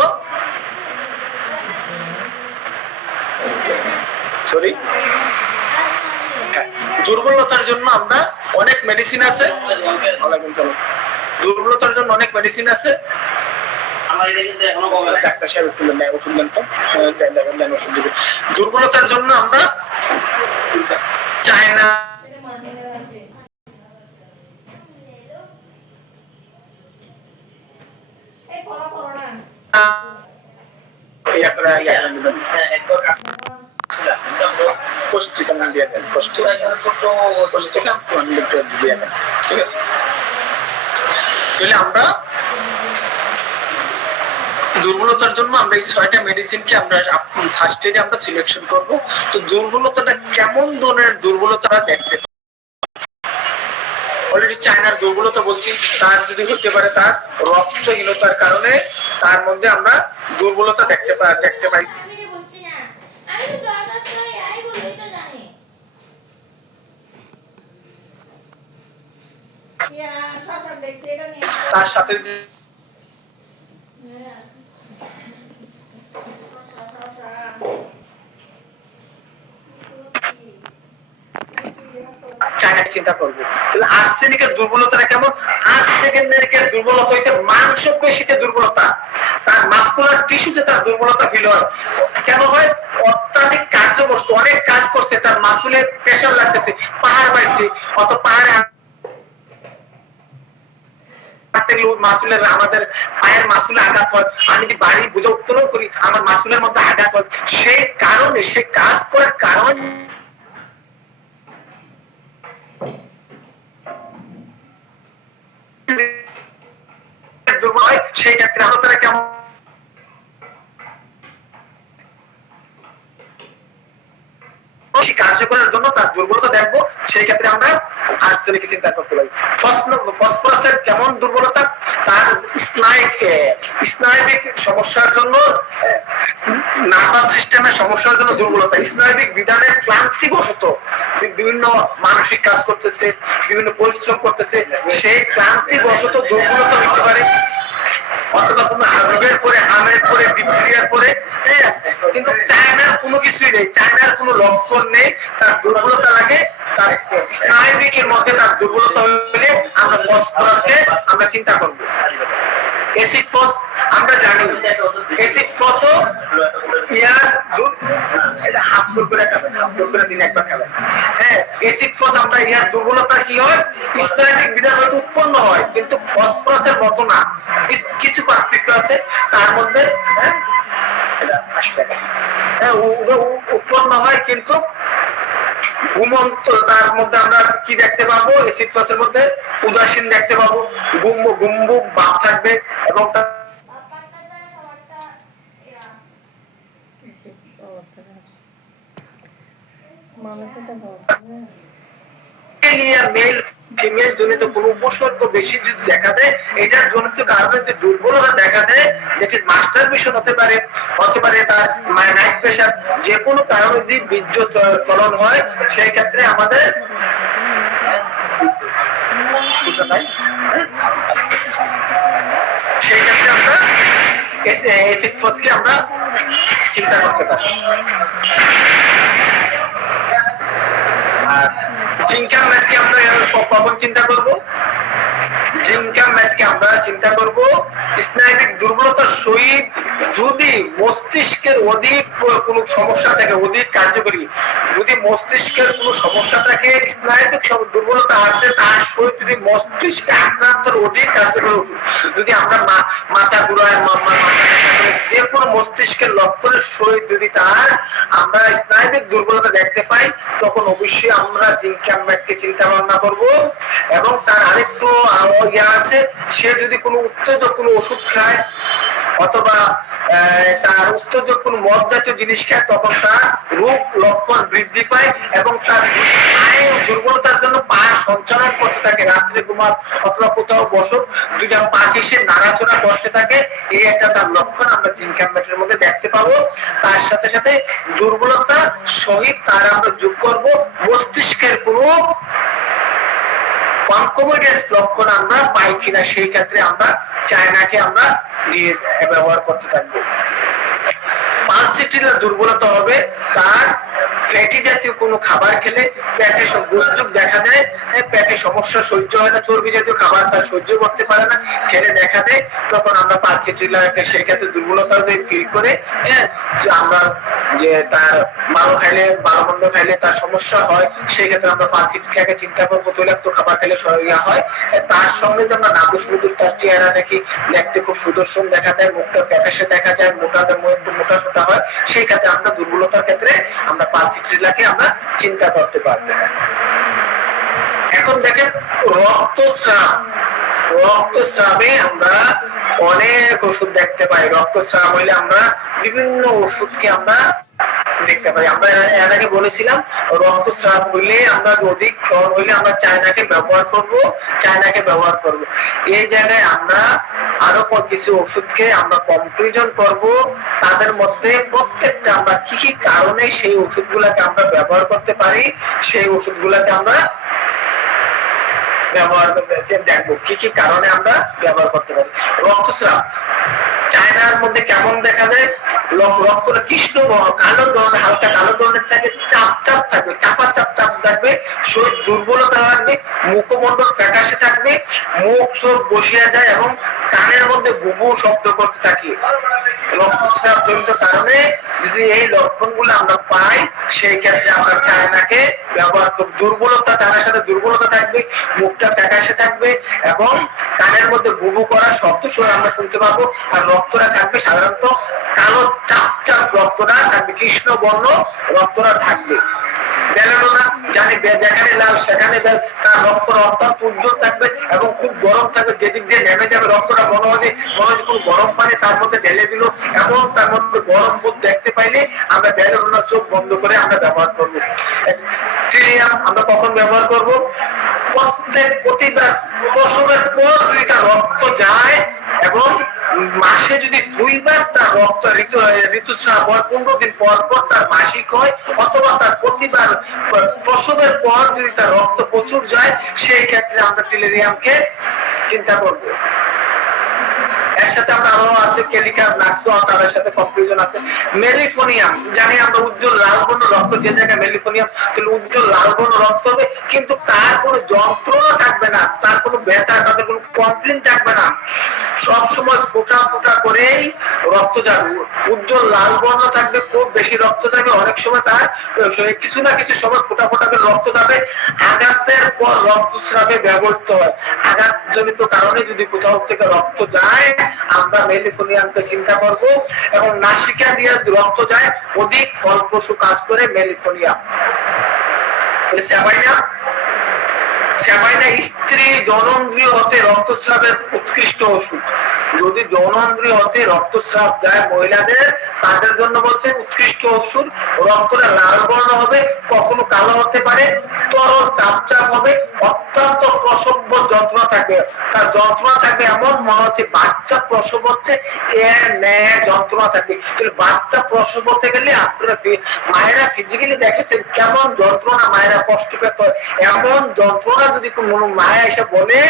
দুর্বলতার জন্য আমরা অনেক মেডিসিন আছে। দুর্বলতার জন্য অনেক মেডিসিন আছে। দুর্বলতার জন্য আমরা চায়না ঠিক আছে। তাহলে আমরা দুর্বলতার জন্য আমরা এই 6টা মেডিসিনকে আমরা ফার্স্ট এডে আমরা সিলেকশন করব। তো দুর্বলতাটা কেমন ধরনের দুর্বলতা দেখতে, অলরেডি চায়নার দুর্বলতা বলছি, তার যদি হতে পারে তার রক্তহীনতার কারণে, তার মধ্যে আমরা দুর্বলতা দেখতে পাই। তার সাথে চিন্তা করবো। আর্সেনিকের দুর্বলতা কেমন? আর্সেনিকের দুর্বলতা হয়েছে মাংসপেশিতে দুর্বলতা, তার মাসকুলার টিস্যুতে তার দুর্বলতা ফিল হয়। কেন হয়? অত্যাধিক কার্যবস্তু, অনেক কাজ করছে, তার মাসুলের প্রেশার লাগতেছে, পাহাড় পাইছে, অত পাহাড়ে মাসুলের, আমাদের পায়ের মাসুলে আঘাত হয়, আমি যদি বাড়ি বুঝে উত্তোলন করি আমার মাসুলের মধ্যে আঘাত হয়, সেই কারণে সে কাজ করার কারণ দুর্বল হয়। সেই ক্ষেত্রে আমরা কেমন কার্যকরের জন্য তার দুর্বলতা দেখবো, সেই ক্ষেত্রে আমরা আর্সেনিককে চিন্তা করতে পারি। ফসফরাসের কেমন দুর্বলতা? তার স্নায়বিক সমস্যার জন্য, নার্ভাস সিস্টেমের সমস্যার জন্য দুর্বলতা, স্নায়বিক বিধানের ক্লান্তিবশত বিভিন্ন মানসিক কাজ করতেছে, বিভিন্ন পরিশ্রম করতেছে, সেই ক্লান্তিবশত দুর্বলতা হতে পারে। অথবা কোনো রোগের পরে, হামের পরে, বিক্রিয়ার পরে, কিন্তু চায়নার কোনো কিছুই নেই, চায়নার কোনো লক্ষণ নেই, তার দুর্বলতা লাগে তার স্নায়বিকের মধ্যে, তার দুর্বলতা হলে আমরা ফসফরাসকে আমরা চিন্তা করবো। অ্যাসিড ফস আমরা জানি, অ্যাসিড ফসও এটা হাফ করে খাবেন, হাফ করে দিন একবার খাবেন। হ্যাঁ, অ্যাসিড ফস আমরা ইয়ার দুর্বলতা কি হয়? স্নায়বিক বিধান হয়তো উৎপন্ন হয়, কিন্তু ফসফরাসের মতো না, কিছু পার্থক্য আছে তার মধ্যে। উৎপন্ন হয় কিন্তু ঘুমন্ত, তার মধ্যে আমরা কি দেখতে পাবো? অ্যাসিড ফসের মধ্যে উদাসীন দেখতে পাবো, গুম্বুক ভাব থাকবে, এবং মেল ফিমেল জনিত কোনো উপসর্গ বেশি যদি দেখা দেয়, এটার জনিত কারণে যদি দুর্বলতা দেখা দেয়, যেটি মাস্টারবেশন হতে পারে, তার নাইট প্রেশার, যে কোনো কারণে যদি বীর্য চলন হয়, সেই ক্ষেত্রে আমাদের আমরা অ্যাসিড ফসকে আমরা চিন্তা করতে পারি। আর জিঙ্কা ম্যাটকে আমরা কখন চিন্তা করবো? জিঙ্কা ম্যাটকে আমরা চিন্তা করবো স্নায়বিক দুর্বলতার সহিত যদি মস্তিষ্কের অধিক কোনো সমস্যা থাকে, অধিক কার্যকরী, যদি মস্তিষ্কের কোনো সমস্যা থাকে, স্নায়বিক দুর্বলতা আছে, তার সহিত যদি মস্তিষ্কে আক্রান্তর অধিক কার্যকরী ওষুধ, যদি আমরা মাথা ঘুরায়, যে কোনো মস্তিষ্কের লক্ষণের সহিত যদি তার আমরা স্নায়বিক দুর্বলতা দেখতে পাই, তখন অবশ্যই আমরা জিঙ্কা ম্যাটকে চিন্তা ভাবনা করবো। এবং তার আরেকটু আছে, সে যদি কোনো উত্তেজক কোনো ওষুধ খায়, অথবা তার উত্তেজক কোনো মদ জাতীয় জিনিস খায়, তখন তার রোগ লক্ষণ বৃদ্ধি পায় এবং তার দুর্বলতার জন্য পাশ সঞ্চালন করতে থাকে, রাত্রে ঘুমাক অথবা কোথাও বসত, দুইটা পা ঘেঁষে নাড়াচড়া করতে থাকে, এই একটা তার লক্ষণ আমরা জিঙ্ক হ্যামলেটের মধ্যে দেখতে পাবো। তার সাথে সাথে দুর্বলতা সহিত তার আমরা যোগ করব মস্তিষ্কের কোনো কনকমিডেন্স লক্ষণ আমরা পাই কিনা, সেই ক্ষেত্রে আমরা চায়নাকে আমরা দিয়ে ব্যবহার করতে থাকবো। পালসিটিলা দুর্বলতা হবে তার ফ্যাটি জাতীয় কোনো খাবার খেলে পেটে গোলযোগ দেখা দেয়, পেটে সমস্যা সহ্য হয় না, চর্বি জাতীয় খাবার তার সহ্য করতে পারে না, খেলে দেখা দেয়, তখন আমরা পালসিটিলাকে সেই ক্ষেত্রে দুর্বলতা ফিল করে আমরা যে তার ভালো খাইলে ভালো মন্দ খাইলে তার সমস্যা হয়, সেই ক্ষেত্রে আমরা পালসিটিলাকে চিন্তা করবো তৈলাক্ত খাবার খেলে ইয়া হয়। তার সঙ্গে যে আমরা নাদুস নুদুস তার চেহারা দেখি, দেখতে খুব সুদর্শন দেখা যায়, মুখটা ফ্যাকাশে দেখা যায়, মোটা সোটা হয়, সেই ক্ষেত্রে আমরা দুর্বলতার ক্ষেত্রে আমরা পালসিটিলাকে আমরা চিন্তা করতে পারবো। এখন দেখেন রক্তস্রাবে আমরা অনেক ওষুধ দেখতে পাই। রক্তস্রাব হইলে আমরা বিভিন্ন ওষুধকে আমরা দেখতে পাই। আমরা এর আগে বলেছিলাম রক্তস্রাব হইলে আমরা অধিক ক্ষরণ হইলে আমরা চায়নাকে ব্যবহার করব। এই জায়গায় আমরা আরো কিছু ওষুধকে আমরা কম্পারিজন করব, তাদের মধ্যে প্রত্যেকটা আমরা কি কি কারণে সেই ওষুধগুলোকে আমরা ব্যবহার করতে পারি, সেই ওষুধগুলোকে আমরা ব্যবহার করতে দেখবো কি কি কারণে আমরা ব্যবহার করতে পারি। রক্তস্রাব চায়নার মধ্যে কেমন দেখা যায়? রক্তটা কৃষ্ণ কালো ধরনের, হালকা কালো ধরনের থাকে, চাপ থাকবে, চাপা থাকবে, শরীর দুর্বলতা থাকবে, মুখমণ্ডল ফ্যাকাশে থাকবে, মুখ চোখ বসিয়া যায় এবং কানের মধ্যে বুবু শব্দ করতে থাকে। রক্তস্রাব জনিত কারণে যদি এই লক্ষণগুলো আমরা পাই, সেই ক্ষেত্রে আমরা চায়নাকে ব্যবহার করব। দুর্বলতা, চায়নার সাথে দুর্বলতা থাকবে, মুখটা ফ্যাকাশে থাকবে এবং কানের মধ্যে বুবু করা শব্দ আমরা শুনতে পাবো, আর রক্তটা থাকবে সাধারণত কালো চাপ রক্তটা থাকবে, কৃষ্ণ বর্ণ রক্তটা থাকবে। বেলানো জানি যেখানে লাল সেখানে তার রক্তটা অত্যন্ত উজ্জ্বল থাকবে এবং খুব গরম থাকবে, যেদিক দিয়ে নেমে যাবে রক্তটা মনে হয় কোন গরম পানি তার মধ্যে ঢেলে দিল, এবং তার মধ্যে গরম বোধ দেখতে পাইলে আমরা বেলানো চোখ বন্ধ করে আমরা ব্যবহার করবো। ট্রিলিয়াম আমরা কখন ব্যবহার করব? প্রতিবার প্রসবের পর যদি তার রক্ত যায় এবং মাসে যদি 2 বার তার রক্ত ঋতুস্রাব হয়, 15 দিন পর তার মাসিক হয়, অথবা তার প্রতিবার প্রসবের পর যদি তার রক্ত প্রচুর যায়, সেই ক্ষেত্রে আমরা টেলেরিয়ামকে চিন্তা করব। এর সাথে আমরা আরো আছে ক্যালিকার নাক্সো, তার সাথে কনফিউশন আছে। মেলিফোনিয়াম জানি আমরা উজ্জ্বল লাল বর্ণ রক্ত, যে জায়গায় মেলিফোনিয়াম তাহলে উজ্জ্বল লাল বর্ণ রক্ত হবে, কিন্তু তার কোনো যন্ত্রণা থাকবে না, তার কোনো ব্যথা, তাদের কোনো কমপ্লেন থাকবে না, সব সময় ফোঁটা করেই রক্ত যাবে, উজ্জ্বল লাল বর্ণ থাকবে, খুব বেশি রক্ত থাকবে, অনেক সময় তার কিছু না কিছু সময় ফোঁটা করে রক্ত যাবে। আঘাতের পর রক্তস্রাবে ব্যবহৃত হয়। আঘাতজনিত কারণে যদি কোথাও থেকে রক্ত যায়, আমরা মেলিফোনিয়ামকে চিন্তা করব। এবং নাসিকা দিয়ে রক্ত যায়, অধিক ফলপ্রসূ কাজ করে মেলিফোনিয়াম। স্যাবাইনা স্ত্রী জনন্দ্রিয় হতে রক্তস্রাবের উৎকৃষ্ট ওষুধ। যদি জনন্দ্রিয় হতে রক্তস্রাব যায় মহিলাদের, তাদের জন্য বলছে উৎকৃষ্ট ওষুধ। রক্তটা লাল বর্ণ হবে, কখনো কালো হতে পারে, তরল চাপ হবে, অত্যন্ত প্রসব যন্ত্রণা থাকবে, তার যন্ত্রণা থাকবে এমন মনে হচ্ছে বাচ্চা প্রসব হচ্ছে, এর ন্যায় যন্ত্রণা থাকবে। বাচ্চা প্রসব হতে গেলে আপনারা মায়েরা ফিজিক্যালি দেখেছেন কেমন যন্ত্রণা, মায়েরা কষ্ট পেত, এমন যন্ত্রণা যদি কোনো মায়া এসে বলে,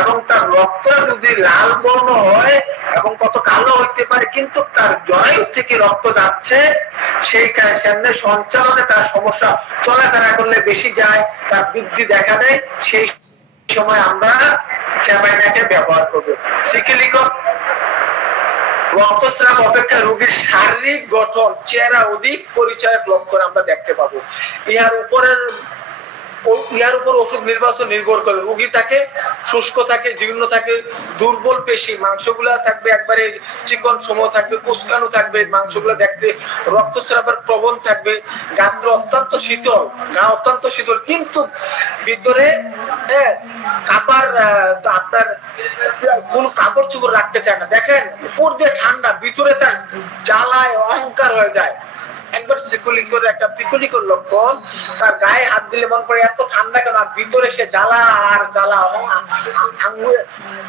এবং তার রক্তটা যদি লাল বর্ণ হয় এবং কত কালো হইতে পারে, কিন্তু তার জরায়ু থেকে রক্ত যাচ্ছে, সেই সামনে সঞ্চালনে তার সমস্যা, চলাফেরা করলে বেশি যায়, তার বৃদ্ধি দেখা দেয়, সেই সময় আমরা স্যাবাইনাকে ব্যবহার করবো। সিকেলিকন রক্তস্রাব অপেক্ষা রোগীর শারীরিক গঠন, চেহারা অধিক পরিচয়ক লক্ষণ আমরা দেখতে পাবো। ইহার উপর ওষুধ নির্ভর করে। রোগী থাকে শুষ্ক থাকে, জীর্ণ থাকে, দুর্বল পেশি, মাংসগুলা থাকবে একবারে চিকন সময় থাকবে, কুচকানো থাকবে মাংসগুলো দেখতে, রক্তস্রাবের প্রবণ থাকবে, গাত্র অত্যন্ত শীতল, গা অত্যন্ত শীতল, কিন্তু ভিতরে আপনার কোন কাপড় চোপড় রাখতে চায় না। দেখেন উপর দিয়ে ঠান্ডা, ভিতরে তার জ্বালায় অহংকার হয়ে যায়। একবার সিকুলিকর একটা পিকুলিকর লক্ষণ, তার গায়ে হাত দিলে মনে করে এত ঠান্ডা কেন, আর ভিতরে সে জ্বালা আর জ্বালা,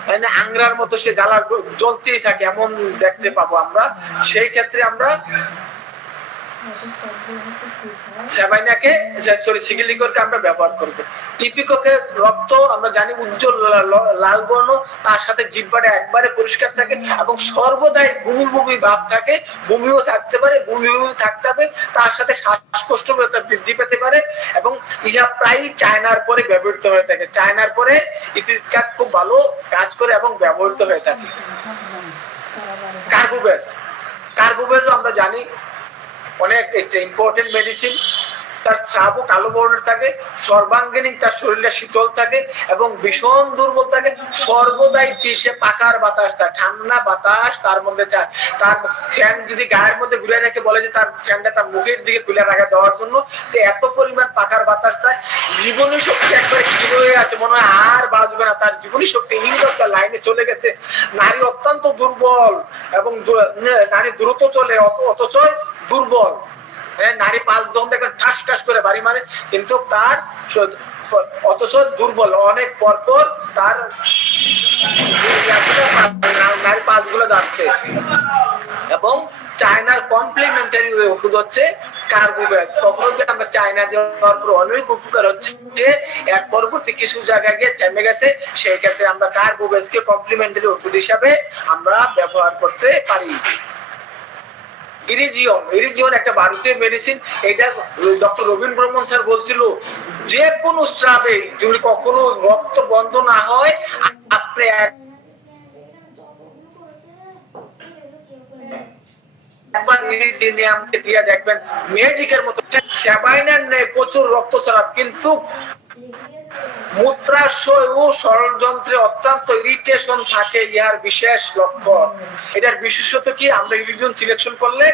মানে আংরার মতো সে জ্বালা জ্বলতেই থাকে, এমন দেখতে পাবো আমরা। সেই ক্ষেত্রে আমরা সেবাইনাকে সরি সিগিলিকরকে আমরা ব্যবহার করব। ইপিককে রক্ত আমরা জানি উজ্জ্বল লাল বর্ণ, তার সাথে জিহ্বাটা একবারে পরিষ্কার থাকে এবং সর্বদাই বমি বমি ভাব থাকে, বমিও থাকতে পারে, বমি বমি থাকতে হবে, তার সাথে শ্বাসকষ্ট বৃদ্ধি পেতে পারে এবং ইহা প্রায় চায়নার পরে ব্যবহৃত হয়ে থাকে। চায়নার পরে ইপিকাট খুব ভালো কাজ করে এবং ব্যবহৃত হয়ে থাকে। কার্বোভ্যাক্স, কার্বোভ্যাক্স আমরা জানি অনেক একটা ইম্পর্টেন্ট মেডিসিন। তার স্রাবও কালো বর্ণের থাকে, সর্বাঙ্গীন তার শরীরটা শীতল থাকে এবং ভীষণ দুর্বল থাকে, সর্বদাই সে পাখার বাতাস থাকে, ঠান্ডা বাতাস তার মধ্যে চায়। তার ফ্যান যদি গায়ের মধ্যে ঘুরে রেখে বলে যে তার ফ্যানটা তার মুখের দিকে খুলে রাখা দেওয়ার জন্য, তো এত পরিমাণ পাখার বাতাস চায়। জীবনী শক্তি একবারে ক্ষীণ হয়ে আছে, মনে হয় আর বাঁচবে না, তার জীবনী শক্তি ইংরেজটা লাইনে চলে গেছে। নারী অত্যন্ত দুর্বল এবং নারী দ্রুত চলে অথচ দুর্বল। নারী 5 দম দেখবেন ঠাস ঠাস করে বাড়ি মারে, কিন্তু তার অথচ দুর্বল, অনেক পর পর তার নারী 5 গুলো যাচ্ছে। এবং চায়নার কমপ্লিমেন্টারি ওষুধ হচ্ছে কার্বোভ্যাক্স। কখনো যে আমরা চায়না দেওয়ার পর অনেক উপকার হচ্ছে, যে এর পরবর্তী কিছু জায়গায় গিয়ে থেমে গেছে, সেই ক্ষেত্রে আমরা কার্বোভ্যাক্সকে কমপ্লিমেন্টারি ওষুধ হিসাবে আমরা ব্যবহার করতে পারি। ইরিজিয়ন একটা ভারতীয় মেডিসিন। এটা ডক্টর রবীন্দ্র বর্মন স্যার বলছিল, যে কোনো স্রাবে যদি কখনো রক্ত বন্ধ না হয়, আপনি একবার ইরিজিয়ামকে দিয়ে দেখবেন, ম্যাজিকের মতো। সেবাইনার নেই প্রচুর রক্তস্রাব, কিন্তু মূত্রাশয় ও ষড়যন্ত্রে অত্যন্ত ইরিটেশন থাকে, ইহার বিশেষ লক্ষণ। এটার বিশেষত কি, আমরা ইরিজিয়ন সিলেকশন করলে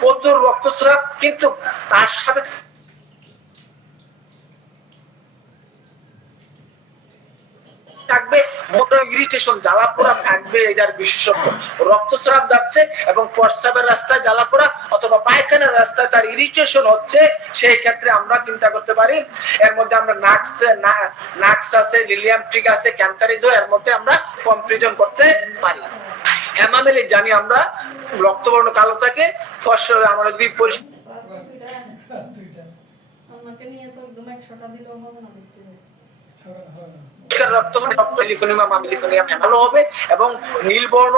প্রচুর রক্তস্রাব, কিন্তু তার সাথে থাকবে ইরিটেশন, জ্বালাপোড়া থাকবে। এটার বিশেষত্ব রক্তস্রাব যাচ্ছে এবং প্রস্রাবের রাস্তায় জ্বালাপোড়া অথবা পায়খানার রাস্তায় তার ইরিটেশন হচ্ছে, সেই ক্ষেত্রে আমরা চিন্তা করতে পারি এর মধ্যে আমরা নাক্স আছে, লিলিয়াম ট্রিক আছে, ক্যান্থারিজো, এর মধ্যে আমরা কম্পারিজন করতে পারি। হেমামেলি জানি আমরা রক্তবর্ণ কালো থাকে, ফসল আমরা যদি রক্ত ভালো হবে এবং নীলবর্ণ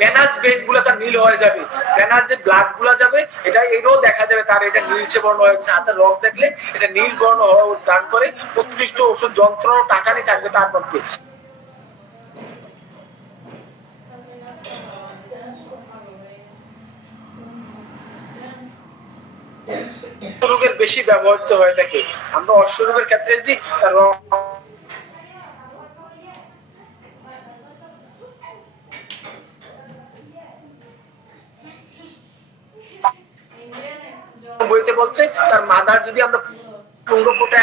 ব্যানাস বেড গুলো তার নীল হয়ে যাবে, ব্যানাস যে ব্লাড গুলা যাবে এটা এটাও দেখা যাবে তার এটা নীলচে বর্ণ হয়েছে। হাতের রং দেখলে এটা নীল বর্ণ হওয়া দান করে। উৎকৃষ্ট ওষুধ যন্ত্রণা টাকানি থাকবে তার মধ্যে। রোগের বেশি ব্যবহৃত হয়ে থাকে। আমরা অশ্বরোগের ক্ষেত্রে যদি তার বইতে বলছে তার মাদার যদি আমরা 15 ফোঁটা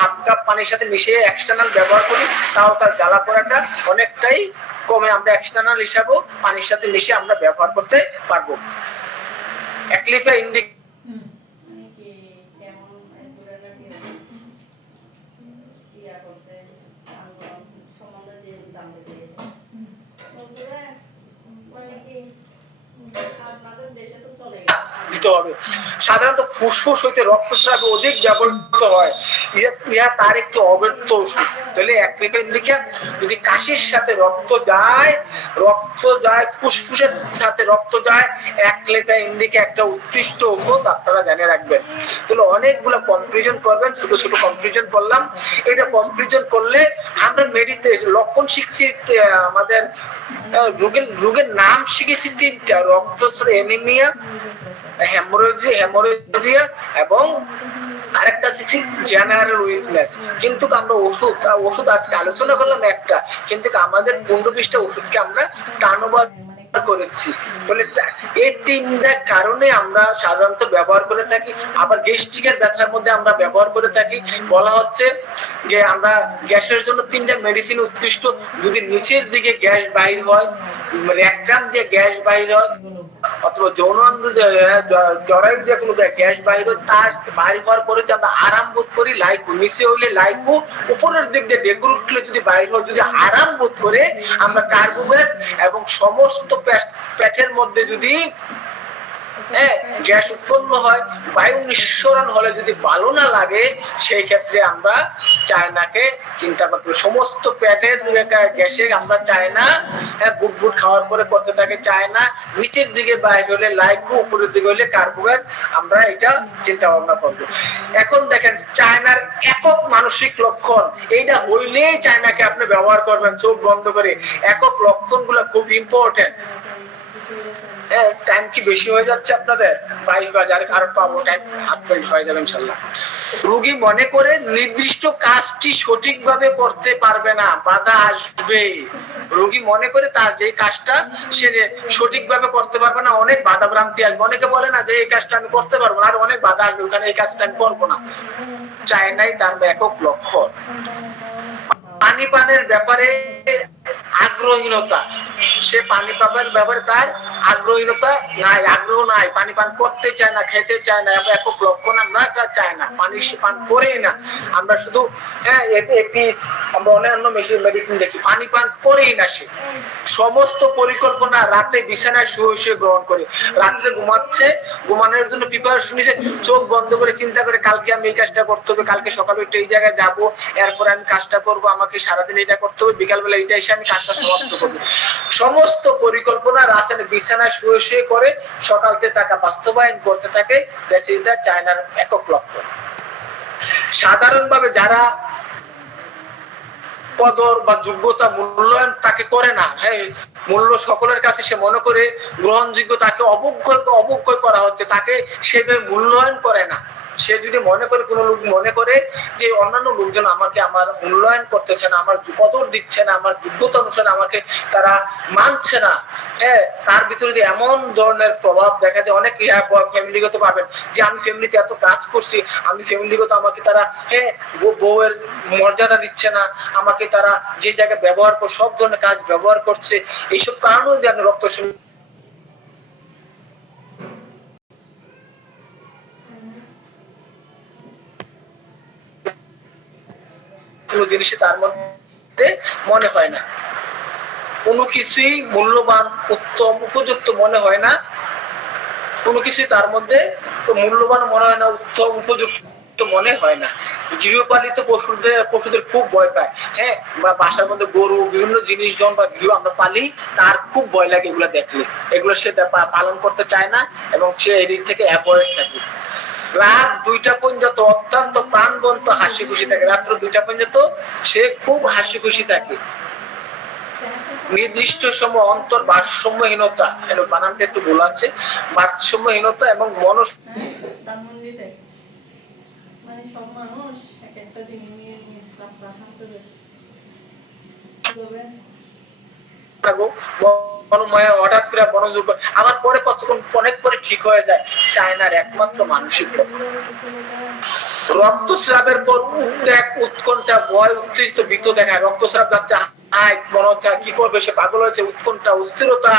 হাফ কাপ পানির সাথে মিশিয়ে এক্সটার্নাল ব্যবহার করি, তাও তার জ্বালা পোড়াটা অনেকটাই কমে। আমরা এক্সটার্নাল হিসাবেও পানির সাথে মিশিয়ে আমরা ব্যবহার করতে পারবো। অ্যাক্লিফা ইন্ডিকা দিতে হবে। সাধারণত ফুসফুস হইতে রক্তস্রাব অধিক ব্যবহৃত হয়, ইহা তার একটি অব্যর্থ ওষুধ। তাহলে অ্যাক্লিফা ইন্ডিকা যদি কাশির সাথে রক্ত যায়, ফুসফুসের সাথে রক্ত যায়, অ্যাক্লিফা ইন্ডিকা একটা উৎকৃষ্ট ওষুধ, আপনারা জেনে রাখবেন। তাহলে অনেকগুলো কম্পারিজন করবেন, ছোট ছোট কম্পারিজন করলাম। এটা কম্পারিজন করলে আমরা মেডিসিন লক্ষণ শিখছি, আমাদের রোগের নাম শিখেছি 3টা: রক্তস্রাব, অ্যানিমিয়া, হেমোরেজিয়া এবং আরেকটা শিখছি জেনারেল উইকনেস। কিন্তু আমরা ওষুধ আজকে আলোচনা করলাম একটা, কিন্তু আমাদের 15 20টা ওষুধকে আমরা টার্নওভার করেছি বলে এই তিনটা কারণে আমরা সাধারণত ব্যবহার করে থাকি। আবার গ্যাস্ট্রিকের ব্যথার মধ্যে আমরা ব্যবহার করে থাকি। বলা হচ্ছে যে আমরা গ্যাসের জন্য তিনটা মেডিসিন উৎকৃষ্ট। যদি নিচের দিকে গ্যাস বাহির হয়, রেকটাম দিয়ে গ্যাস বাহির হয়, অথবা যৌনাঙ্গ জরায়ু দিয়ে কোনো গ্যাস বাহির হয়, তার বাহির হওয়ার পরে যদি আমরা আরাম বোধ করি, লাইকু নিচে হইলে লাইকু, উপরের দিক দিয়ে ডেকুর উঠলে যদি বাহির হয়, যদি আরাম বোধ করে আমরা কার্বোগ্যাস, এবং সমস্ত পেটের মধ্যে যদি গ্যাস উৎপন্ন হয়, বায়ু নিঃসরণ হলে যদি ভালো না লাগে, সেই ক্ষেত্রে আমরা চায়নাকে চিন্তা করতে হবে। সমস্ত পেটের গ্যাসে আমরা চায়না বুট বুট খাওয়ার পরে করতে থাকে চায়না, নিচের দিকে বাইরে হলে লাইকু, উপরের দিকে হলে কার্বোগ্যাস, আমরা এটা চিন্তা ভাবনা করবো। এখন দেখেন চায়নার একক মানসিক লক্ষণ, এইটা হইলেই চায়নাকে আপনি ব্যবহার করবেন চোখ বন্ধ করে। একক লক্ষণ গুলো খুব ইম্পর্টেন্ট। টাইম কি বেশি হয়ে যাচ্ছে আপনাদের? 22 বাজে, আর পাবো টাইম, হাত পয়েন্ট হয়ে যাবে ইনশাল্লাহ। রোগী মনে করে নির্দিষ্ট কাজটি সঠিকভাবে করতে পারবে না, বাধা আসবে। রোগী মনে করে তার যে কাজটা সে সঠিকভাবে করতে পারবে না, অনেক বাধা ভ্রান্তি আসবে। অনেকে বলে না যে এই কাজটা আমি করতে পারবো না, আর অনেক বাধা আসবে, ওখানে এই কাজটা আমি করবো না। চায়নাই তার একক লক্ষণ। পানি পানের ব্যাপারে আগ্রহীনতা, সে পানি পানের ব্যাপারে তার আগ্রহীনতা নাই, আগ্রহ নাই, পানি পান করতে চায় না, খেতে চায় না, একক লক্ষণ আমরা চাই না, পানি সে পান করেই না। আমরা শুধু আমরা অন্যান্য মেডিসিন দেখি, পানি পান করেই না সে। সমস্ত পরিকল্পনা রাতে বিছানায় শুয়ে শুয়ে গ্রহণ করে, রাত্রে ঘুমাচ্ছে, ঘুমানোর জন্য প্রিপারেশন নিছে, চোখ বন্ধ করে চিন্তা করে কালকে আমি এই কাজটা করতে হবে, কালকে সকালে উঠে এই জায়গায় যাবো, এরপরে আমি কাজটা করবো, আমাকে সারাদিন এটা করতে হবে, বিকালবেলা এইটা এসে আমি কাজটা সমাপ্ত করবো। সমস্ত পরিকল্পনা রাতে বিছানায় শুয়ে শুয়ে করে, সকালতে টাকা বাস্তবায়ন করতে থাকে। দ্যাটস ইজ দ্য চায়নার একক লক্ষণ। সাধারণভাবে যারা পদর বা যোগ্যতা মূল্যায়ন তাকে করে না, মূল্য সকলের কাছে সে মনে করে গ্রহণযোগ্য, তাকে অবজ্ঞা করা হচ্ছে, তাকে সেভাবে মূল্যায়ন করে না। সে যদি মনে করে, কোনো লোক মনে করে যে অন্যান্য লোকজন আমাকে আমার মূল্যায়ন করতেছে না, আমার কদর দিচ্ছে না, আমার যোগ্যতা অনুসারে আমাকে তারা মানছে না, তার ভিতরে যদি এমন ধরনের প্রভাব দেখা যায়, অনেক ফ্যামিলিগত পাবেন যে আমি ফ্যামিলিতে এত কাজ করছি, আমি ফ্যামিলিগত আমাকে তারা বউয়ের মর্যাদা দিচ্ছে না, আমাকে তারা যে জায়গায় ব্যবহার করে সব ধরনের কাজ ব্যবহার করছে, এইসব কারণেও যদি আপনি রক্ত কোনো জিনিসই তার মধ্যে মনে হয় না, কোনো কিছুই মূল্যবান, উত্তম, উপযুক্ত মনে হয় না, কোনো কিছুই তার মধ্যে মূল্যবান মনে হয় না, উত্তম, উপযুক্ত মনে হয় না। গৃহপালিত পশুদের খুব ভয় পায়, বা বাসার মধ্যে গরু, বিভিন্ন জিনিস জন বা গৃহ আমরা পালি, তার খুব ভয় লাগে এগুলো দেখলে, এগুলো সে পালন করতে চায় না, এবং সে এদিক থেকে অ্যাভয়েড থাকে। রাত 2টা পর্যন্ত অত্যন্ত প্রাণবন্ত হাসি খুশি থাকে, রাত্র 2টা পর্যন্ত সে খুব হাসি খুশি থাকে। নির্দিষ্ট সময় অন্তর ভারসাম্যহীনতা, বানানটা একটু ভুল আছে, ভারসাম্যহীনতা এবং হঠাৎ করে মনোযোগ, আমার পরে কতক্ষণ অনেক পরে ঠিক হয়ে যায়। চায়নার একমাত্র মানসিক রক্তস্রাবের পর উদ্বেগ, উৎকণ্ঠা, ভয়, উত্তেজিত, ভীত দেখায়। রক্তস্রাব যাচ্ছে, মনে হচ্ছে কি করবে, সে পাগল হয়েছে, উৎকণ্ঠা, অস্থিরতা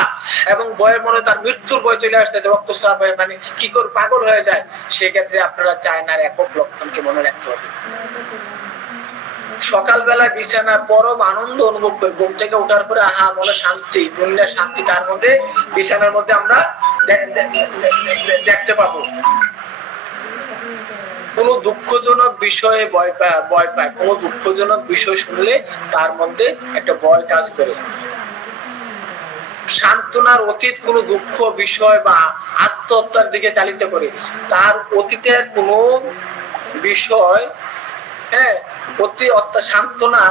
এবং ভয়ের মনে তার মৃত্যুর ভয় চলে আসতেছে, রক্তস্রাব মানে কি করে পাগল হয়ে যায়। সেক্ষেত্রে আপনারা চায়নার একক লক্ষণকে মনে রাখতে হবে। সকালবেলা বিছানা পরম আনন্দ অনুভব করি, ঘুম থেকে ওঠার পরে আহা মনে শান্তি, দুনিয়ার শান্তি তার মধ্যে বিছানার মধ্যে আমরা দেখতে পাবো। কোনো দুঃখজনক বিষয়ে ভয় পায়, কোনো দুঃখজনক বিষয় শুনলে তার মধ্যে একটা ভয় কাজ করে। সান্ত্বনার অতীত কোনো দুঃখ বিষয় বা আত্মহত্যার দিকে চালিত করে, তার অতীতের কোনো বিষয় অতি সান্ত্বনা,